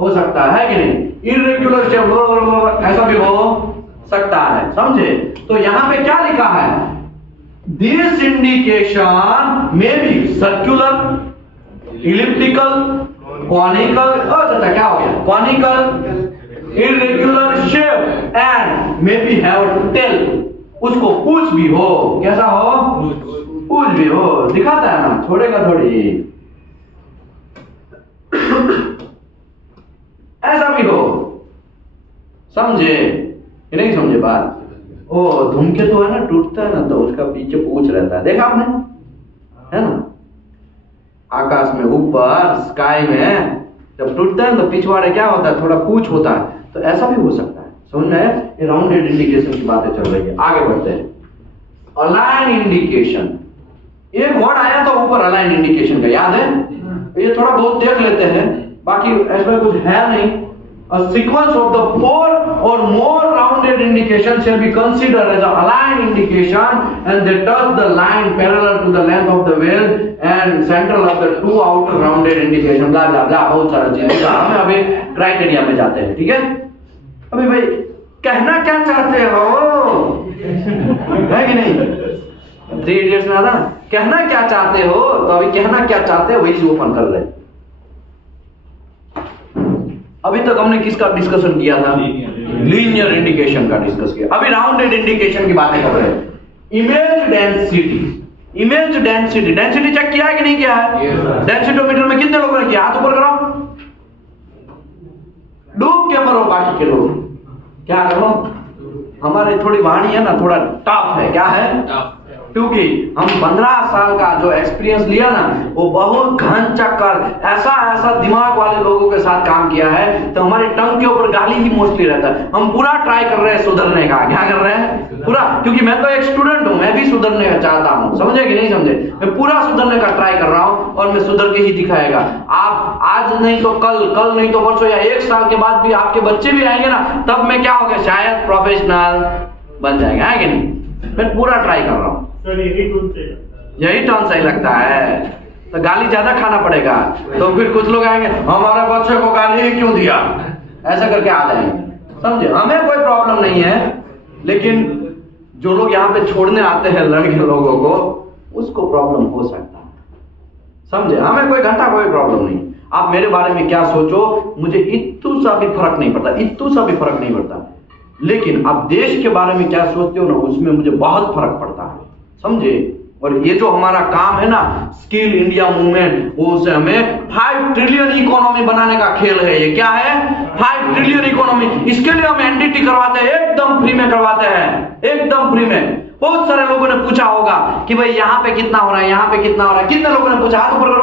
हो सकता है कि नहीं? इरेगुलर शेप ऐसा भी हो सकता है, समझे? तो यहाँ पे क्या लिखा है? This indication may be circular, elliptical, conical, अच्छा क्या हो गया? Conical, irregular shape and may be have tail, उसको पूछ भी हो, कैसा हो? पूछ भी हो, दिखाता है ना, छोड़ेगा थोड़ी, ऐसा भी हो, समझे कि नहीं समझे बात? ओ धूमकेतु है ना, टूटता है ना तो उसका पीछे पूछ रहता है, देखा आपने? है ना, आकाश में ऊपर स्काई में जब टूटता है तो पिछवाड़े क्या होता है? थोड़ा पूछ होता है, तो ऐसा भी हो सकता है, समझ में? ये राउंडेड इंडिकेशन की बातें चल रही है। आगे बढ़ते हैं। अलाइन इंडिकेशन, एक वर्ड आया था ऊपर अलाइन इंडिकेशन का, याद है? ये थोड़ा बहुत देख लेते हैं, बाकी ऐसा कुछ है नहीं। A sequence of the 4 or more rounded indications shall be considered as an aligned indication, and they touch the line parallel to the length of the veil and central of the 2 outer rounded indication. blah blah blah, बहुत सारा चीजें। हम अभी criteria में जाते हैं, ठीक है? अभी भाई कहना क्या चाहते हो, है कि नहीं? 3 Idiots में आता कहना क्या चाहते हो, तो अभी कहना क्या चाहते हो वही से ओपन कर रहे हैं। अभी तक हमने किसका डिस्कशन किया था? लीनियर इंडिकेशन का डिस्कस किया। अभी राउंडेड इंडिकेशन की बातें कर रहे हैं। Image density, image density, density check किया है कि नहीं किया है? डेंसिटोमीटर में कितने लोगों ने किया? हाथ ऊपर करो, डूब के मरो बाकी के लोग क्या करो? हमारी थोड़ी वाणी है ना, थोड़ा टफ है, क्या है? क्योंकि हम 15 साल का जो एक्सपीरियंस लिया ना, वो बहुत घन चक्कर ऐसा दिमाग वाले लोगों के साथ काम किया है, तो हमारे टंग के ऊपर गाली ही मोस्टली रहता है। हम पूरा ट्राई कर रहे हैं सुधरने का, क्या कर रहे हैं? पूरा, क्योंकि मैं तो एक स्टूडेंट हूं, मैं भी सुधरने का चाहता हूं, समझे कि नहीं समझे? मैं पूरा सुधरने का ट्राई कर रहा हूं और मैं सुधर के ही दिखाएगा। आप आज नहीं तो कल नहीं तो परसों या 1 साल के बाद भी आपके बच्चे भी आएंगे ना, तब मैं क्या हो गया? शायद प्रोफेशनल बन जाएगा, है कि नहीं? मैं पूरा ट्राई कर रहा हूं। यही टर्न सही लगता है, तो गाली ज्यादा खाना पड़ेगा, तो फिर कुछ लोग आएंगे हमारे बच्चे को गाली ही क्यों दिया, ऐसा करके आ जाएंगे, समझे? हमें कोई प्रॉब्लम नहीं है, लेकिन जो लोग यहाँ पे छोड़ने आते हैं लड़के लोगों को, उसको प्रॉब्लम हो सकता है, समझे? हमें कोई घंटा कोई प्रॉब्लम नहीं। आप मेरे बारे में क्या सोचो, मुझे इत्तू सा भी फर्क नहीं पड़ता, इत्तू सा भी फर्क नहीं पड़ता, लेकिन आप देश के बारे में क्या सोचते हो ना, उसमें मुझे बहुत फर्क पड़ता है, समझे? और ये जो हमारा काम है ना, स्किल इंडिया मूवमेंट, वो से हमें 5 ट्रिलियन इकोनॉमी बनाने का खेल है। ये क्या है? 5 ट्रिलियन इकोनॉमी। इसके लिए हम एनडीटी करवाते हैं, एकदम फ्री में करवाते हैं, एकदम फ्री में। बहुत सारे लोगों ने पूछा होगा कि भाई यहाँ पे कितना हो रहा है, यहाँ पे कितना हो रहा है, कितने लोगों ने पूछा? हाथ ऊपर करो,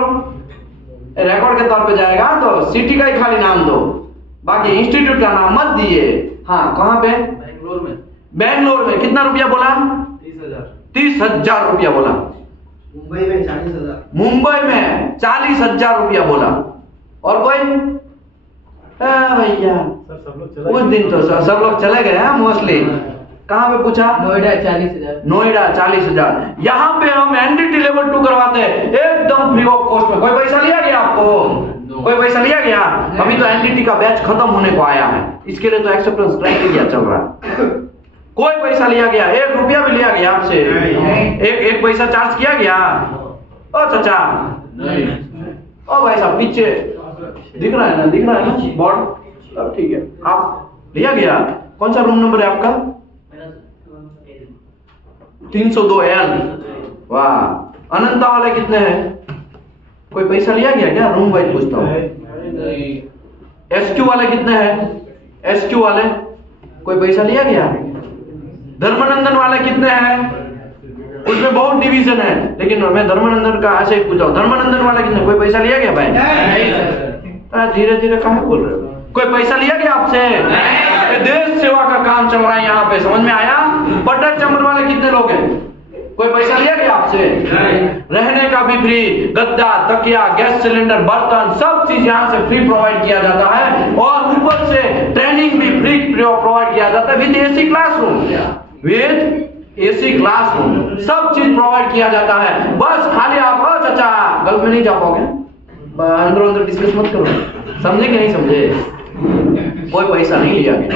रिकॉर्ड के तौर पे जाएगा, तो सिटी का ही खाली नाम दो, बाकी इंस्टीट्यूट का नाम मत दिए। हाँ, कहाँ पे? बेंगलोर में। बेंगलोर में कितना रुपया बोला? 30,000 रुपया बोला। मुंबई में 40,000। मुंबई में 40,000 रुपया बोला। और कोई? भैया उस दिन तो सब लोग चले गए हैं मोस्टली। कहाँ पे पूछा? नोएडा 40,000। नोएडा 40,000। यहाँ पे हम एनडीटी लेवल 2 करवाते हैं, एकदम फ्री ऑफ कॉस्ट में। कोई पैसा लिया गया आपको? कोई पैसा लिया गया? अभी तो एनडीटी का बैच खत्म होने को आया है, इसके लिए तो एक्सेप्टेंस क्राइटेरिया चल रहा है। कोई पैसा लिया गया? 1 रुपया भी लिया गया आपसे? एक पैसा चार्ज किया गया? ओ चाचा नहीं। ओ भाई साहब, पीछे दिख रहा है ना, दिख रहा है ना बोर्ड? सब ठीक है। आप लिया गया? कौन सा रूम नंबर है आपका? 302L। वाह। अनंता वाले कितने हैं? कोई पैसा लिया गया क्या? रूम वाइज पूछता हूँ। SQ वाले कितने हैं? SQ वाले कोई पैसा लिया गया? धर्मानंदन वाले कितने हैं? उसमें बहुत डिवीजन है, लेकिन मैं धर्मानंदन का ऐसे ही पूछा हूँ। धर्मानंदन वाले कितने? कोई पैसा लिया गया भाई? धीरे धीरे कहाँ बोल रहे हो? कोई पैसा लिया गया आपसे? देश सेवा का काम चल रहा है यहाँ पे, समझ में आया? बटर चमर वाले कितने लोग हैं? कोई पैसा लिया गया आपसे? रहने का भी फ्री, गद्दा, तकिया, गैस सिलेंडर, बर्तन, सब चीज यहाँ से फ्री प्रोवाइड किया जाता है, और ऊपर से ट्रेनिंग भी फ्री प्रोवाइड किया जाता है with AC classroom, with AC classroom, सब चीज प्रोवाइड किया जाता है। बस खाली आप चाचा गल्फ में नहीं जा पाओगे, अंदर अंदर डिस्कस मत करो, समझे कि नहीं समझे? कोई पैसा नहीं लिया गया।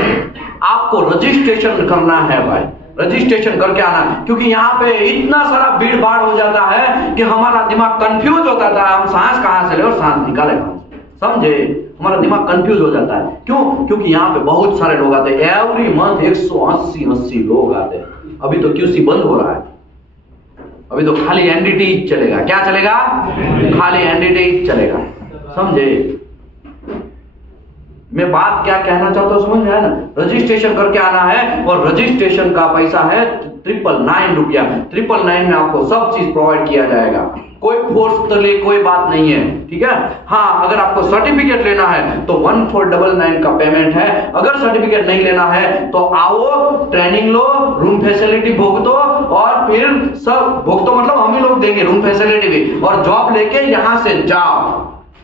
आपको रजिस्ट्रेशन करना है भाई, रजिस्ट्रेशन करके आना, क्योंकि यहाँ पे इतना सारा भीड़ भाड़ हो जाता है कि हमारा दिमाग कंफ्यूज हो जाता है, हम सांस कहाँ से ले और सांस निकाले कहाँ से, समझे? हमारा दिमाग कंफ्यूज हो जाता है। क्यों? क्योंकि यहाँ पे बहुत सारे लोग आते हैं, एवरी मंथ 180 लोग आते हैं। अभी तो क्यूसी बंद हो रहा है, अभी तो खाली एनडीटी चलेगा। क्या चलेगा? खाली एनडीटी चलेगा, समझे? मैं बात क्या कहना चाहता हूं समझ में आया ना? रजिस्ट्रेशन करके आना है, और रजिस्ट्रेशन का पैसा है 999 रुपया। 999 में आपको सब चीज प्रोवाइड किया जाएगा, कोई फोर्स तो ले कोई बात नहीं है, ठीक है? हाँ, अगर आपको सर्टिफिकेट लेना है तो 1499 का पेमेंट है। अगर सर्टिफिकेट नहीं लेना है तो आओ, ट्रेनिंग लो, रूम फैसिलिटी भुगतो, और फिर सब भुगतो मतलब हम ही लोग देंगे रूम फैसिलिटी भी, और जॉब लेके यहां से जाओ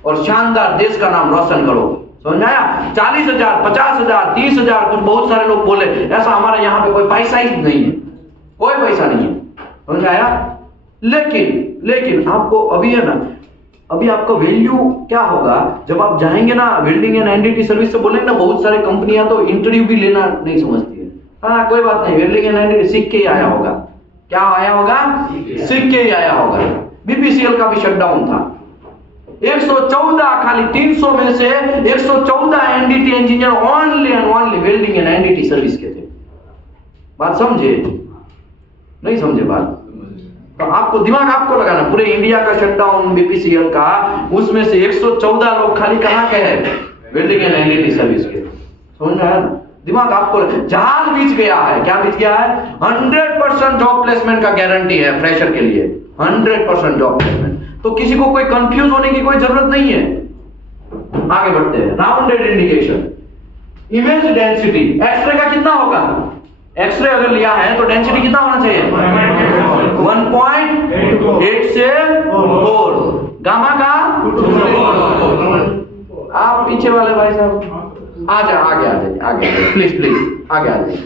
और शानदार देश का नाम रोशन करो। समझ आया? 40,000, 50,000, 30,000, कुछ बहुत सारे लोग बोले, ऐसा हमारे यहाँ पे कोई पैसा ही नहीं है, कोई पैसा नहीं है। समझ आया? लेकिन आपको अभी है ना, अभी आपका वैल्यू क्या होगा जब आप जाएंगे ना बिल्डिंग एंड एनडीटी सर्विस से, बोलेंगे ना बहुत सारे कंपनियां तो इंटरव्यू भी लेना नहीं समझती है। हाँ, कोई बात नहीं, बिल्डिंग एंड एनडीटी सीख के ही आया होगा। क्या आया होगा? सीख के ही आया होगा। बीपीसीएल का भी शटडाउन था, 114 खाली 300 में से 114 NDT engineer only and only building and NDT service के थे। बात समझे? नहीं समझे बात? तो आपको दिमाग आपको लगाना, पूरे इंडिया का शटडाउन बीपीसीएल का, उसमें से 114 लोग खाली कहां के हैं? बिल्डिंग एंड एनडीटी सर्विस के। समझ में आया ना? दिमाग आपको, जहाज बीच गया है। क्या बीच गया है? 100% जॉब प्लेसमेंट का गारंटी है फ्रेशर के लिए, 100% जॉब प्लेसमेंट। तो किसी को कोई कंफ्यूज होने की कोई जरूरत नहीं है। आगे बढ़ते हैं। Rounded indication, image density, X-ray का कितना होगा? एक्सरे अगर लिया है तो डेंसिटी कितना होना चाहिए? 1.8 से 4। गामा का? आप पीछे वाले भाई साहब आगे आ जाइए, प्लीज आगे आ जाइए।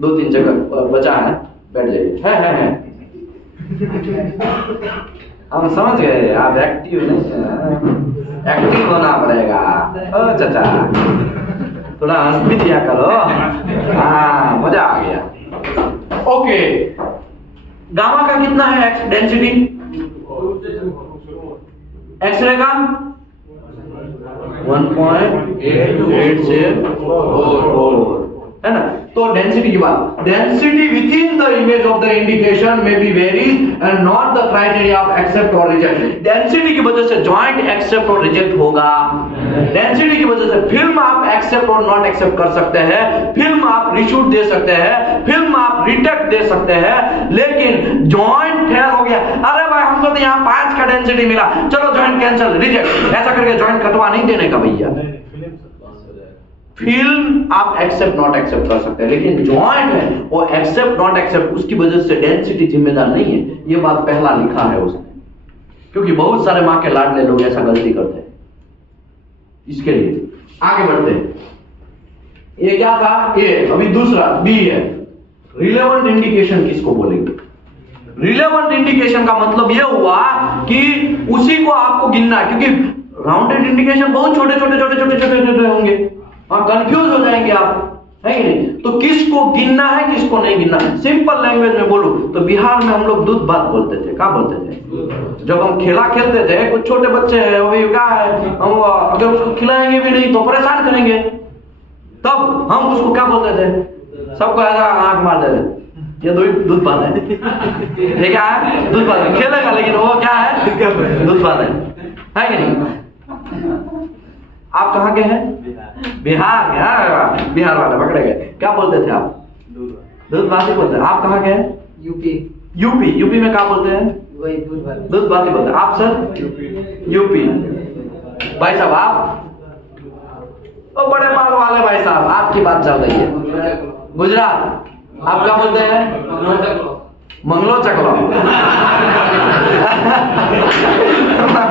2-3 जगह बचा है, बैठ जाइए। है हम समझ गए, आप एक्टिव नहीं, एक्टिव होना पड़ेगा। ओ चाचा, थोड़ा हंस भी दिया करो। हाँ, मजा आ गया। ओके, गामा का कितना है डेंसिटी? एक्सरे का 1.8 से 4 है ना? तो डेंसिटी की बात, density within the image of the indication में be varies and not the criteria of accept और रिजेक्ट। डेंसिटी की वजह से जॉइंट एक्सेप्ट और रिजेक्ट होगा। डेंसिटी की वजह से फिल्म आप एक्सेप्ट और नॉट एक्सेप्ट कर सकते हैं, फिल्म आप रिशूट दे सकते हैं, फिल्म आप रिटेक्ट दे सकते हैं, लेकिन जॉइंट फेल हो गया, अरे भाई हमको तो यहाँ 5 का डेंसिटी मिला, चलो जॉइंट कैंसिल, रिजेक्ट, ऐसा करके जॉइंट कटवा नहीं देने का भैया। फिल्म आप एक्सेप्ट नॉट एक्सेप्ट कर सकते हैं, लेकिन जॉइंट है वो एक्सेप्ट नॉट एक्सेप्ट, उसकी वजह से डेंसिटी जिम्मेदार नहीं है। ये बात पहला लिखा है उसने, क्योंकि बहुत सारे माँ के लाडले लोग ऐसा गलती करते हैं। इसके लिए आगे बढ़ते हैं। ये क्या था? ए। अभी दूसरा बी है, रिलेवेंट इंडिकेशन किसको बोलेंगे? रिलेवेंट इंडिकेशन का मतलब यह हुआ कि उसी को आपको गिनना है, क्योंकि राउंडेड इंडिकेशन बहुत छोटे होंगे, कंफ्यूज हो जाएंगे आप, है कि नहीं? तो किसको गिनना है किसको नहीं गिनना? सिंपल लैंग्वेज में बोलूं तो बिहार में हम लोग दूध भात बोलते थे। क्या बोलते थे? जब हम खेला खेलते थे, कुछ छोटे बच्चे हैं अभी क्या है, हम अगर उसको खिलाएंगे भी नहीं तो परेशान करेंगे, तब हम उसको क्या बोलते थे? सबको ऐसा आंख मार देते, ये दूध भात है, ये क्या है? दूध भात है। खेलेगा लेकिन वो क्या है? दूध भात है कि नहीं? आप कहाँ के हैं? बिहार के। बिहार वाले पकड़े गए। क्या बोलते थे आप? दूध भात ही बोलते हैं। आप कहाँ के हैं? यूपी में क्या बोलते हैं? वही दूध भात ही बोलते हैं। आप सर? यूपी। भाई साहब आप? ओ बड़े बाल वाले भाई साहब, आपकी बात चल रही है। गुजरात। आप क्या बोलते हैं? मंगलो चकलो।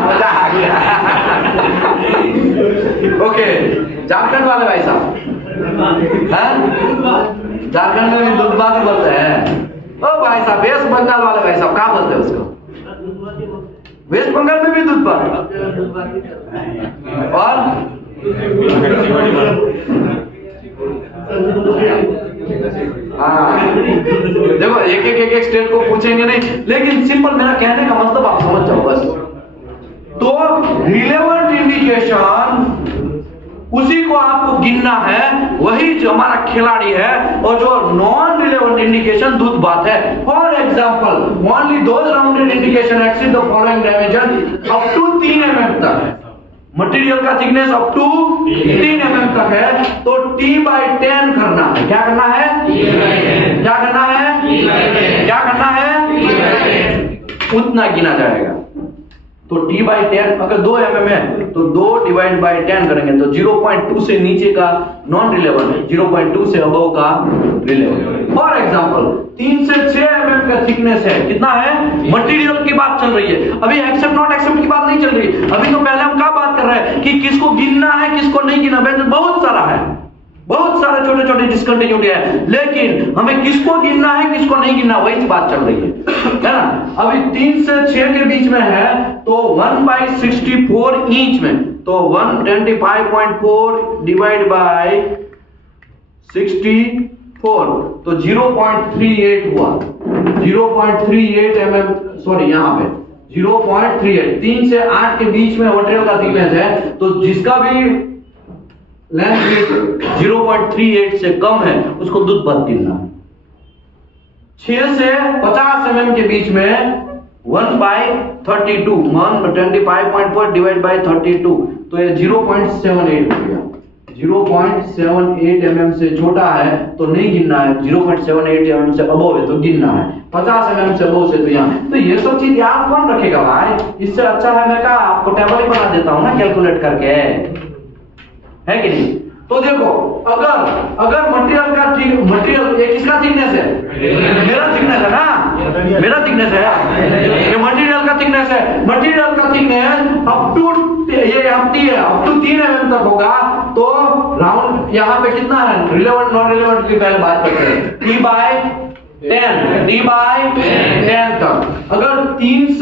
मजा आ गया। ओके, झारखंड वाले भाई साहब, झारखंड में भी दूध भात बोलते हैं। ओ भाई साहब, वेस्ट बंगाल वाले भाई साहब क्या बोलते हैं उसको? वेस्ट बंगाल में भी दूध भात। और हाँ, देखो एक स्टेट को पूछेंगे नहीं, लेकिन सिंपल मेरा कहने का मतलब आप समझ जाओ बस। तो रिलेवेंट इंडिकेशन उसी को आपको गिनना है, वही जो हमारा खिलाड़ी है, और जो नॉन रिलेवेंट इंडिकेशन दूध बात है। For example only those rounded indication exceed the following dimension up to 3 mm तक। मटेरियल का थिकनेस अप टू 3 mm तक है, तो T/10 करना है। क्या करना है? क्या करना है? क्या करना है? उतना गिना जाएगा। तो T/10 अगर 2 mm है तो 2/10 करेंगे तो 0.2 से नीचे का नॉन रिलेवेंट है, 0.2 से अबव का रिलेवेंट। फॉर एग्जांपल 3 से 6 mm का थिकनेस है, कितना है? मटेरियल की बात चल रही है, अभी एक्सेप्ट नॉट एक्सेप्ट की बात नहीं चल रही। अभी तो पहले हम क्या बात कर रहे हैं कि किसको गिनना है किसको नहीं गिनना। बहुत सारा है, बहुत सारे छोटे छोटे डिस्कंटिन्यूटी है, लेकिन हमें किसको गिनना है किसको नहीं गिनना, वही बात चल रही है ना। अभी 3 से 6 के बीच में है तो 1/64 इंच में, तो 125.4 डिवाइड बाय 64 तो 0.38 हुआ। 0.38 mm, सॉरी यहाँ पे 0.38। 3 से 8 के बीच में मटेरियल का थिकनेस है, तो जिसका भी लेंथ 0.38 से कम है उसको दूध बद गिनना है। 6 से 50 mm के बीच में 1/32, 125.4 डिवाइड बाय 32 तो ये 0.78 हो गया। 0.78 mm से छोटा है तो नहीं गिनना है, 0.78 mm से अबव है तो गिनना है, 50 mm से अबव से तो यहाँ। तो ये सब चीज याद कौन रखेगा भाई? इससे अच्छा है मैं कहा आपको टेबल ही बना देता हूँ ना कैलकुलेट करके, है कि नहीं। तो देखो अगर मटेरियल ये किसका थिकनेस है? मेरा थिकनेस है ना, मेरा थिकनेस है, ये मटेरियल का थिकनेस है। मटेरियल का थिकनेस अप टू ये अप टू 3 mm तक होगा, तो राउंड यहाँ पे कितना है? रिलेवेंट नॉन रिलेवेंट की पहले बात करते हैं। T/10 तक। अगर 3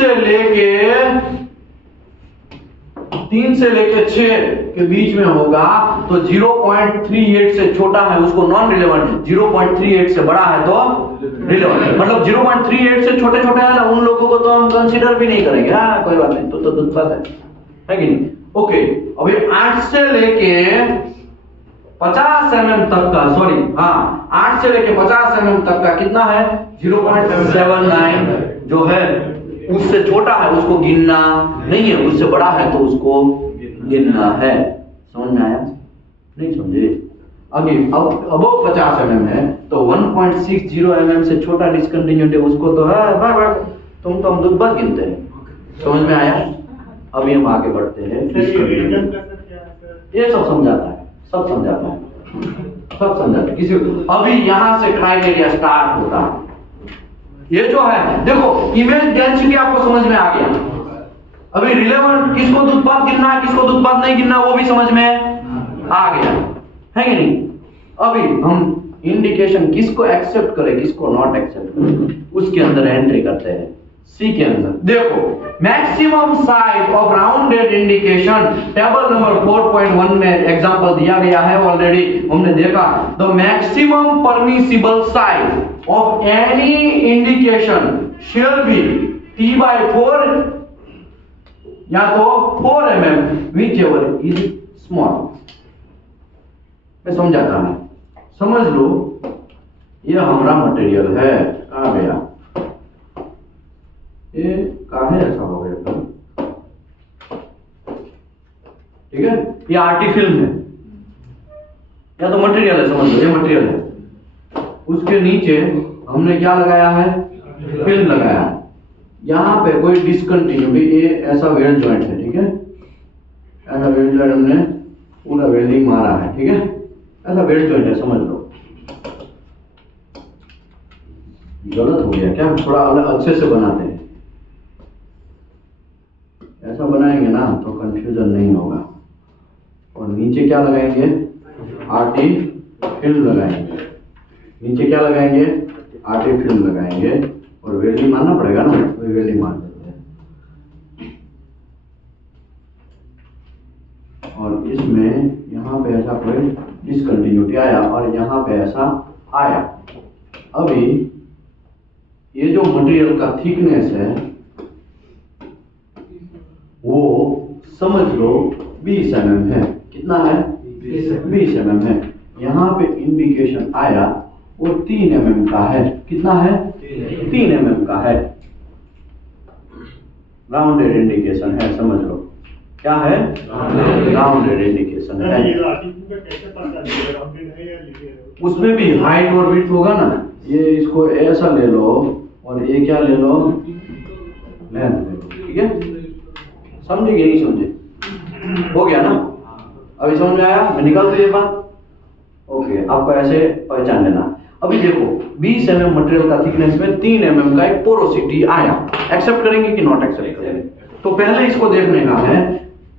से लेके 6 के बीच में होगा तो 0.38 से छोटा है उसको नॉन रिलेवेंट, 0.38 से बड़ा है तो रिलेवेंट। मतलब 0.38 से छोटे छोटे है ना, उन लोगों को तो हम कंसीडर भी नहीं करेंगे। हाँ कोई बात नहीं, तो दूसरा है कि नहीं। ओके, अभी 8 से लेके 50 mm तक का, सॉरी हाँ 8 से लेके 50 mm तक का कितना है? 0.79 जो है, उससे छोटा है उसको गिनना नहीं है, उससे बड़ा है तो उसको गिनना है। समझ में आया? नहीं समझे? आगे अब 50 mm है तो 1.60 mm से छोटा डिस्कंटिन्यूटी उसको तो है तुम तो हम दूध बद गिनते हैं। समझ में आया? अभी हम आगे बढ़ते हैं। ये सब समझाता है, सब समझाता है किसी। अभी यहां से क्राइटेरिया स्टार्ट होता है। ये जो है देखो इमेज डेंसिटी आपको समझ में आ गया। अभी रिलेवेंट किसको दूध बद गिनना है किसको दूध बद नहीं गिनना वो भी समझ में आ गया, है कि नहीं। अभी हम इंडिकेशन किसको एक्सेप्ट करें किसको नॉट एक्सेप्ट करें उसके अंदर एंट्री करते हैं। सी के अंदर देखो maximum size of rounded indication, table number 4.1 में एग्जांपल दिया गया है, ऑलरेडी हमने देखा। The maximum permissible size of any indication shall be T/4 या तो 4 mm whichever is small। मैं समझाता हूं, समझ लो ये हमारा मटेरियल है, आ गया ये काहे ऐसा हो गया था, ठीक है। ये आरटी फिल्म है या तो मटेरियल है, समझ लो ये मटेरियल है। उसके नीचे हमने क्या लगाया है? फिल्म लगाया। यहाँ पे कोई डिस्कंटिन्यूटी, ये ऐसा वेल्ड जॉइंट है, ठीक है। ऐसा वेल्ड जॉइंट हमने पूरा वेल्डिंग मारा है, ठीक है। ऐसा वेल्ड जॉइंट है, समझ लो। गलत हो गया क्या? थोड़ा अलग अच्छे से बनाते हैं, ऐसा बनाएंगे ना तो कंफ्यूजन नहीं होगा। और नीचे क्या लगाएंगे? आरटी फिल्म लगाएंगे। नीचे क्या लगाएंगे? आरटी फिल्म लगाएंगे और वेल्डिंग मारना पड़ेगा ना, तो वेल्डिंग मार देते हैं। और इसमें यहाँ पे ऐसा कोई डिसकंटिन्यूटी आया और यहाँ पे ऐसा आया। अभी ये जो मटेरियल का थिकनेस है वो समझ लो 20 mm है। कितना है? 20 mm है। यहाँ पे इंडिकेशन आया वो 3 mm का है। कितना है? 3 mm का है। राउंडेड इंडिकेशन है, समझ लो। क्या है? राउंडेड इंडिकेशन है। उसमें भी हाइट और विड्थ होगा ना। ये इसको ऐसा ले लो और ये क्या ले लो? लेंथ ले लो। ठीक है, समझे कि नहीं समझे? हो गया ना? अभी समझ में आया? मैं निकाल दूं ये बात? ओके, आपको ऐसे पहचान लेना। अभी देखो 20 mm मटेरियल का थिकनेस में 3 mm का एक पोरोसिटी आया। एक्सेप्ट करेंगे कि नॉट एक्सेप्ट करेंगे? तो पहले इसको देखने का है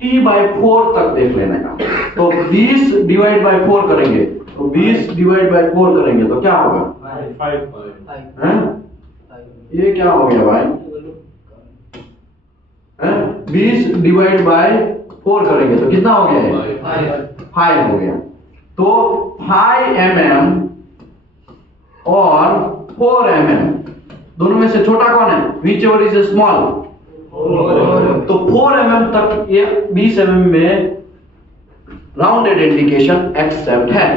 T/4 तक देख लेने का। तो 20 डिवाइड बाय 4 करेंगे, तो 20 डिवाइड बाय 4 करेंगे तो क्या होगा? 5 हैं? ये क्या हो गया भाई? 20 डिवाइड बाय 4 करेंगे तो कितना हो गया? 5 हो गया। तो 5 mm और 4 mm दोनों में से छोटा कौन है? whichever is small। तो 4 mm तक ये 20 mm में राउंडेड इंडिकेशन एक्सेप्ट है।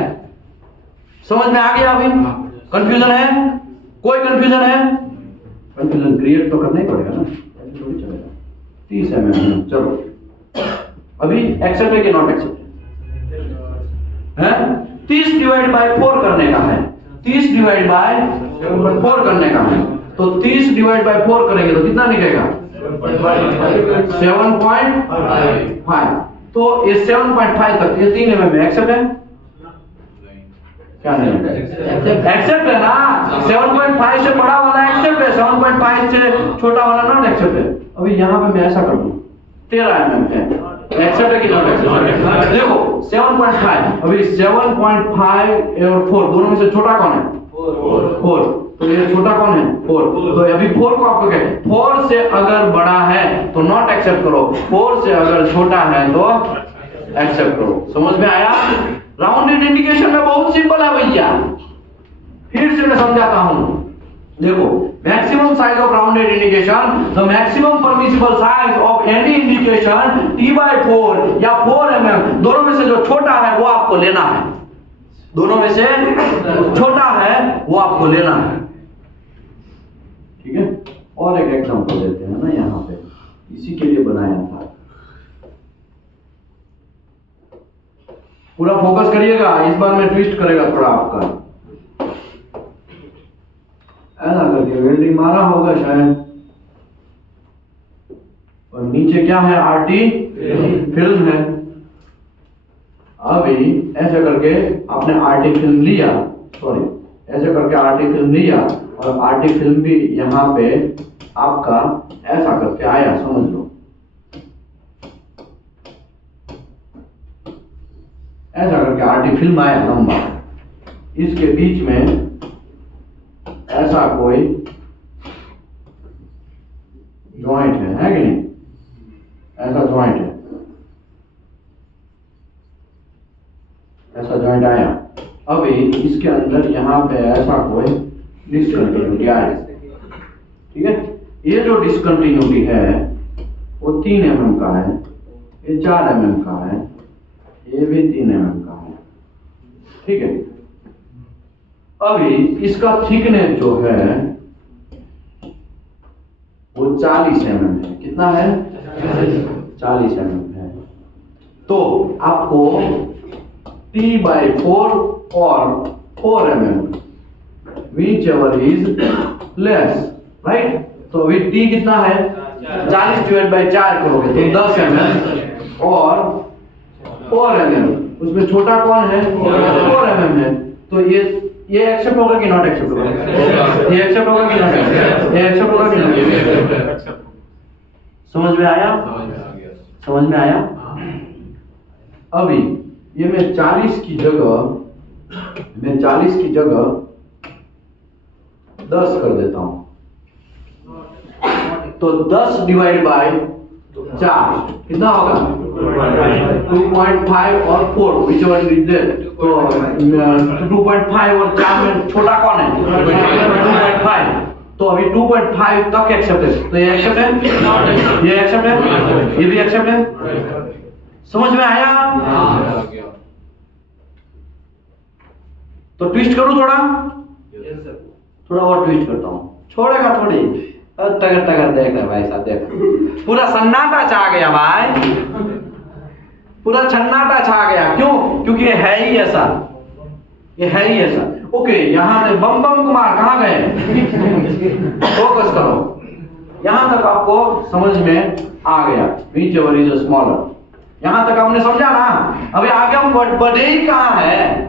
समझ में आ गया? अभी कंफ्यूजन है? कोई कंफ्यूजन है? कंफ्यूजन क्रिएट तो करना ही पड़ेगा ना, ऐसे थोड़ी चलेगा। 30 mm चलो अभी एक्सेप्ट है कि नॉट एक्सेप्ट है? 30 डिवाइड बाय 4 करने का है। 30 डिवाइड बाय 4 करने का है। तो 30 डिवाइड बाय 4 करेंगे तो कितना निकलेगा? 7.5। तो ये 7.5 तक ये 3 mm में एक्सेप्ट है? क्या नहीं? एक्सेप्ट है ना। 7.5 से बड़ा वाला एक्सेप्ट है, 7.5 से छोटा वाला नॉट एक्सेप्ट है। अभी यहाँ पे मैं ऐसा कर दूं 13 mm है। एक्सेप्ट है कि नॉट एक्सेप्ट? देखो 7.5, अभी 7.5 और 4 दोनों में से छोटा कौन है? 4। तो ये छोटा कौन है? 4। तो अभी 4 को आपको क्या? 4 से अगर बड़ा है तो नॉट एक्सेप्ट करो, 4 से अगर छोटा है तो एक्सेप्ट करो। समझ में आया? राउंडेड इंडिकेशन में बहुत सिंपल है भैया। फिर से मैं समझाता हूं। देखो maximum size of rounded indication, the maximum permissible size of any indication T/4 या 4 mm दोनों में से जो छोटा है वो आपको लेना है। दोनों में से छोटा है वो आपको लेना है। ठीक है, और एक एग्जांपल देते हैं ना, यहाँ पे इसी के लिए बनाया था। पूरा फोकस करिएगा, इस बार मैं ट्विस्ट करेगा थोड़ा आपका। ऐसा करके वेल्डिंग मारा होगा शायद, और नीचे क्या है? आरटी फिल्म है। अभी ऐसे करके आपने आरटी फिल्म लिया, सॉरी ऐसे करके आरटी फिल्म लिया और आरटी फिल्म भी यहाँ पे आपका ऐसा करके आया, समझ लो ऐसा करके आरटी फिल्म आया लंबा। इसके बीच में ऐसा कोई जॉइंट है कि नहीं? ऐसा जॉइंट है, ऐसा जॉइंट आया। अभी इसके अंदर यहाँ पे ऐसा कोई डिसकंटिन्यूटी आया। ठीक है, ये जो डिसकंटिन्यूटी है वो 3 mm का है, ये 4 mm का है, ये भी 3 mm का है। ठीक है, अभी इसका थिकनेस जो है वो 40 mm है। कितना है? 40 mm है। तो आपको T/4 और 4 mm whichever is less, right? तो अभी T कितना है? 40 डिवाइड बाय 4 करोगे तो 10 mm और 4 mm, उसमें छोटा कौन है? 4 mm है। तो ये एक्सेप्ट होगा कि नॉट एक्सेप्ट होगा? ये एक्सेप्ट होगा कि नॉट एक्सेप्ट? ये एक्सेप्ट होगा कि नॉट? समझ में आया? समझ में आया? अभी ये मैं 40 की जगह 10 कर देता हूं, तो 10 डिवाइड बाय 4 कितना होगा? 2.5 और 4 which one is there? तो 2.5 और 4 में छोटा कौन है? 2.5। तो अभी 2.5 तक एक्सेप्ट है, तो ये एक्सेप्ट है, ये एक्सेप्ट है, ये भी एक्सेप्ट है। समझ में आया? तो ट्विस्ट करूं थोड़ा, थोड़ा और ट्विस्ट करता हूं, छोड़ेगा थोड़ी। टगर टगर देख रहे भाई साहब, देख पूरा सन्नाटा छा गया भाई, पूरा सन्नाटा छा गया। क्यों? क्योंकि ये है ही ऐसा, ये है ही ऐसा। ओके, यहां से बम बम कुमार कहां गए? फोकस करो, यहां तक आपको समझ में आ गया। बीच ओवर इज स्मॉलर, यहां तक आपने समझा ना। अभी आगे हम बढ़े ही कहां है?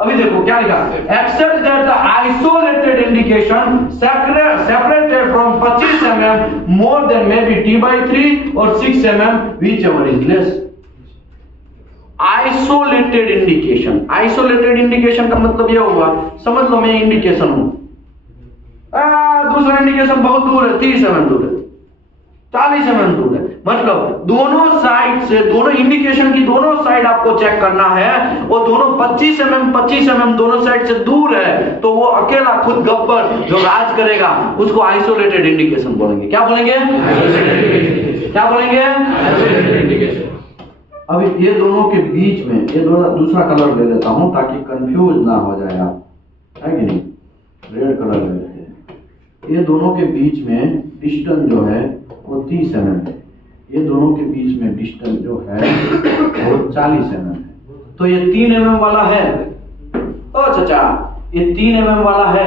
अभी देखो क्या लिखा, accept that the isolated indication separated from 25 mm more than may be t/3 और 6 mm which ever is less। Isolated indication, isolated indication का मतलब ये होगा, समझ लो मैं इंडिकेशन हूं, दूसरा इंडिकेशन बहुत दूर है, 30 mm दूर है, 40 mm दूर है, मतलब दोनों साइड से, दोनों इंडिकेशन की दोनों साइड आपको चेक करना है। वो दोनों 25 mm दोनों साइड से दूर है, तो वो अकेला खुद गब्बर जो राज करेगा उसको आइसोलेटेड इंडिकेशन बोलेंगे। क्या बोलेंगे? क्या बोलेंगे? अभी ये दोनों के बीच में, ये दूसरा कलर ले लेता हूं ताकि कंफ्यूज ना हो जाए आप, है कि नहीं? रेड कलर ले लेते हैं। ये दोनों के बीच में डिस्टेंस जो है वो 30 mm है, ये दोनों के बीच में डिस्टेंस जो है वो 40 mm है। तो ये 3 mm वाला है, ओ चाचा, ये 3 mm वाला है,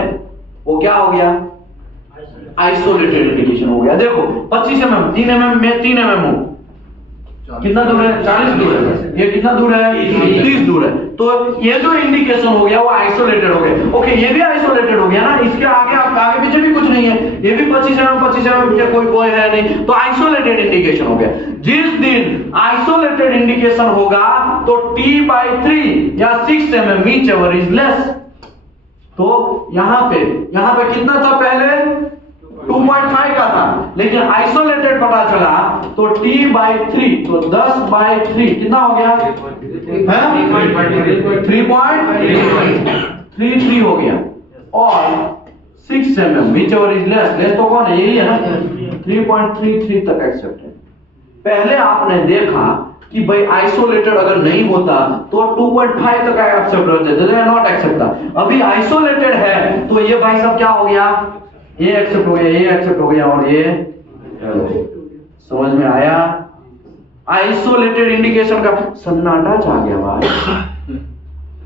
वो क्या हो गया? आइसोलेटेड इंडिकेशन हो गया। देखो 25 mm, 3 mm में 3 mm हूं, कितना दूर है? 40 दूर है। ये कितना दूर है? 30 दूर है। तो ये जो इंडिकेशन हो गया वो आइसोलेटेड हो गया। ओके, ये भी आइसोलेटेड हो गया ना, इसके आगे आप आगे पीछे भी कुछ नहीं है, ये भी 25 mm कोई कोई है नहीं, तो आइसोलेटेड इंडिकेशन हो गया। जिस दिन आइसोलेटेड इंडिकेशन होगा तो t/3 या 6 mm which ever is less। तो यहां पे कितना था पहले? 2.5 का था, लेकिन आइसोलेटेड पता चला तो t/3, तो 10/3 कितना हो गया? 3.33 हो गया। और 6 mm which ever is less, less तो कौन है? यही है ना, 3.33 तक एक्सेप्ट है। पहले आपने देखा कि भाई आइसोलेटेड अगर नहीं होता तो 2.5 तक एक्सेप्ट होते थे, नॉट एक्सेप्ट था। अभी आइसोलेटेड है तो ये भाई साहब क्या हो गया? ये एक्सेप्ट हो गया, ये एक्सेप्ट हो गया, और ये समझ में आया? आइसोलेटेड इंडिकेशन का सन्नाटा छा गया भाई,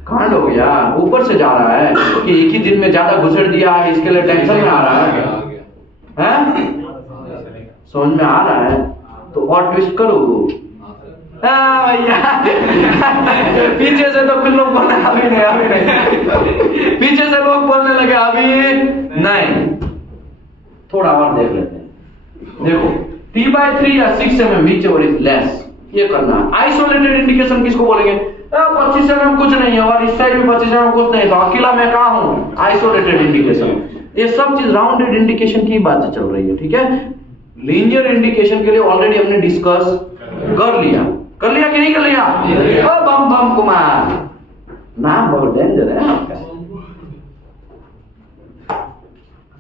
कांड हो गया। ऊपर से जा रहा है कि एक ही दिन में ज्यादा घुसेड़ दिया है, इसके लिए टेंशन में आ रहा है, समझ में आ रहा है? तो और ट्विस्ट करो पीछे से तो कुछ लोग बोलने, अभी नहीं, पीछे से लोग बोलने लगे अभी नहीं, थोड़ा और देख लेते हैं। देखो t/3 या 6 mm which ever is less, ये करना है। आइसोलेटेड इंडिकेशन किसको बोलेंगे? 25 mm कुछ नहीं है और इस साइड भी 25 mm कुछ नहीं, तो अकेला मैं कहां हूं? Isolated indication. ये सब चीज राउंडेड इंडिकेशन की बात चल रही है, ठीक है? लीनियर इंडिकेशन के लिए ऑलरेडी हमने डिस्कस कर लिया कि नहीं कर लिया? ओ बम बम कुमार, नाम बहुत डेंजर है आपका।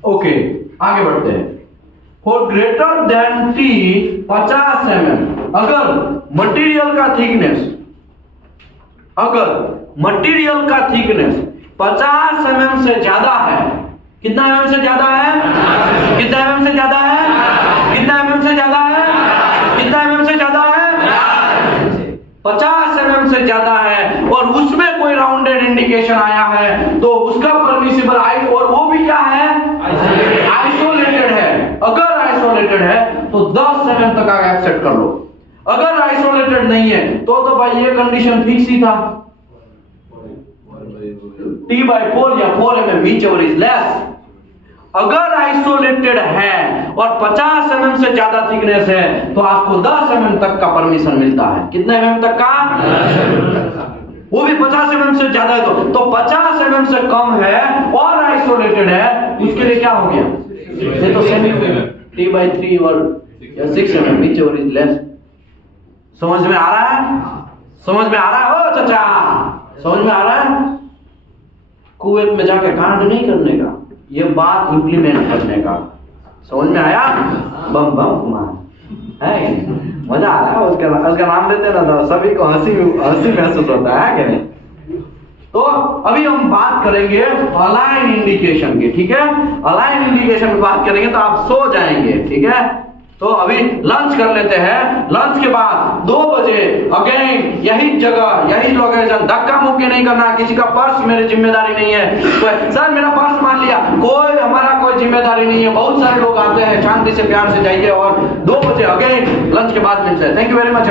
ओके, आगे बढ़ते हैं। For greater than t 50 mm, अगर मटेरियल का थिकनेस 50 mm से ज्यादा है, कितना mm से ज्यादा है? कितना mm से ज्यादा है? कितना mm से ज्यादा है? कितना mm से ज्यादा है? 50 mm से ज्यादा है और उसमें कोई राउंडेड इंडिकेशन आया है तो उसका परमिसिबल और वो भी क्या है? आइसोलेटेड है। अगर आइसोलेटेड है तो 10 mm तक आगे एक्सेप्ट कर लो। अगर आइसोलेटेड नहीं है तो भाई ये कंडीशन फिक्स ही था, t/4 या 4 mm which ever is less। अगर आइसोलेटेड है और 50 mm से ज्यादा थिकनेस है तो आपको 10 mm तक का परमिशन मिलता है। कितने mm तक का? वो भी 50 mm से ज्यादा है तो 50 mm से कम है और आइसोलेटेड है, उसके लिए क्या हो गया? ये तो सेमी t/3 और 6 mm which ever is less। समझ में आ रहा है? समझ में आ रहा है ओ चाचा? समझ में आ रहा है? कुएं में जाके कांड नहीं करने का, ये बात इंप्लीमेंट करने का। समझ में आया? बम बम कुमार है कि नहीं? मजा आ रहा है उसका नाम लेते ना तो सभी को हंसी महसूस होता है कि नहीं? तो अभी हम बात करेंगे अलाइन इंडिकेशन की, ठीक है? अलाइन इंडिकेशन की बात करेंगे तो आप सो जाएंगे, ठीक है? तो अभी लंच कर लेते हैं। लंच के बाद 2 बजे अगेन यही जगह यही लोकेशन, धक्का मुक्की नहीं करना। किसी का पर्स मेरी जिम्मेदारी नहीं है। सर मेरा पर्स मान लिया, कोई हमारा कोई जिम्मेदारी नहीं है। बहुत सारे लोग आते हैं, शांति से प्यार से जाइए और 2 बजे अगेन लंच के बाद मिलते हैं। Thank you very much.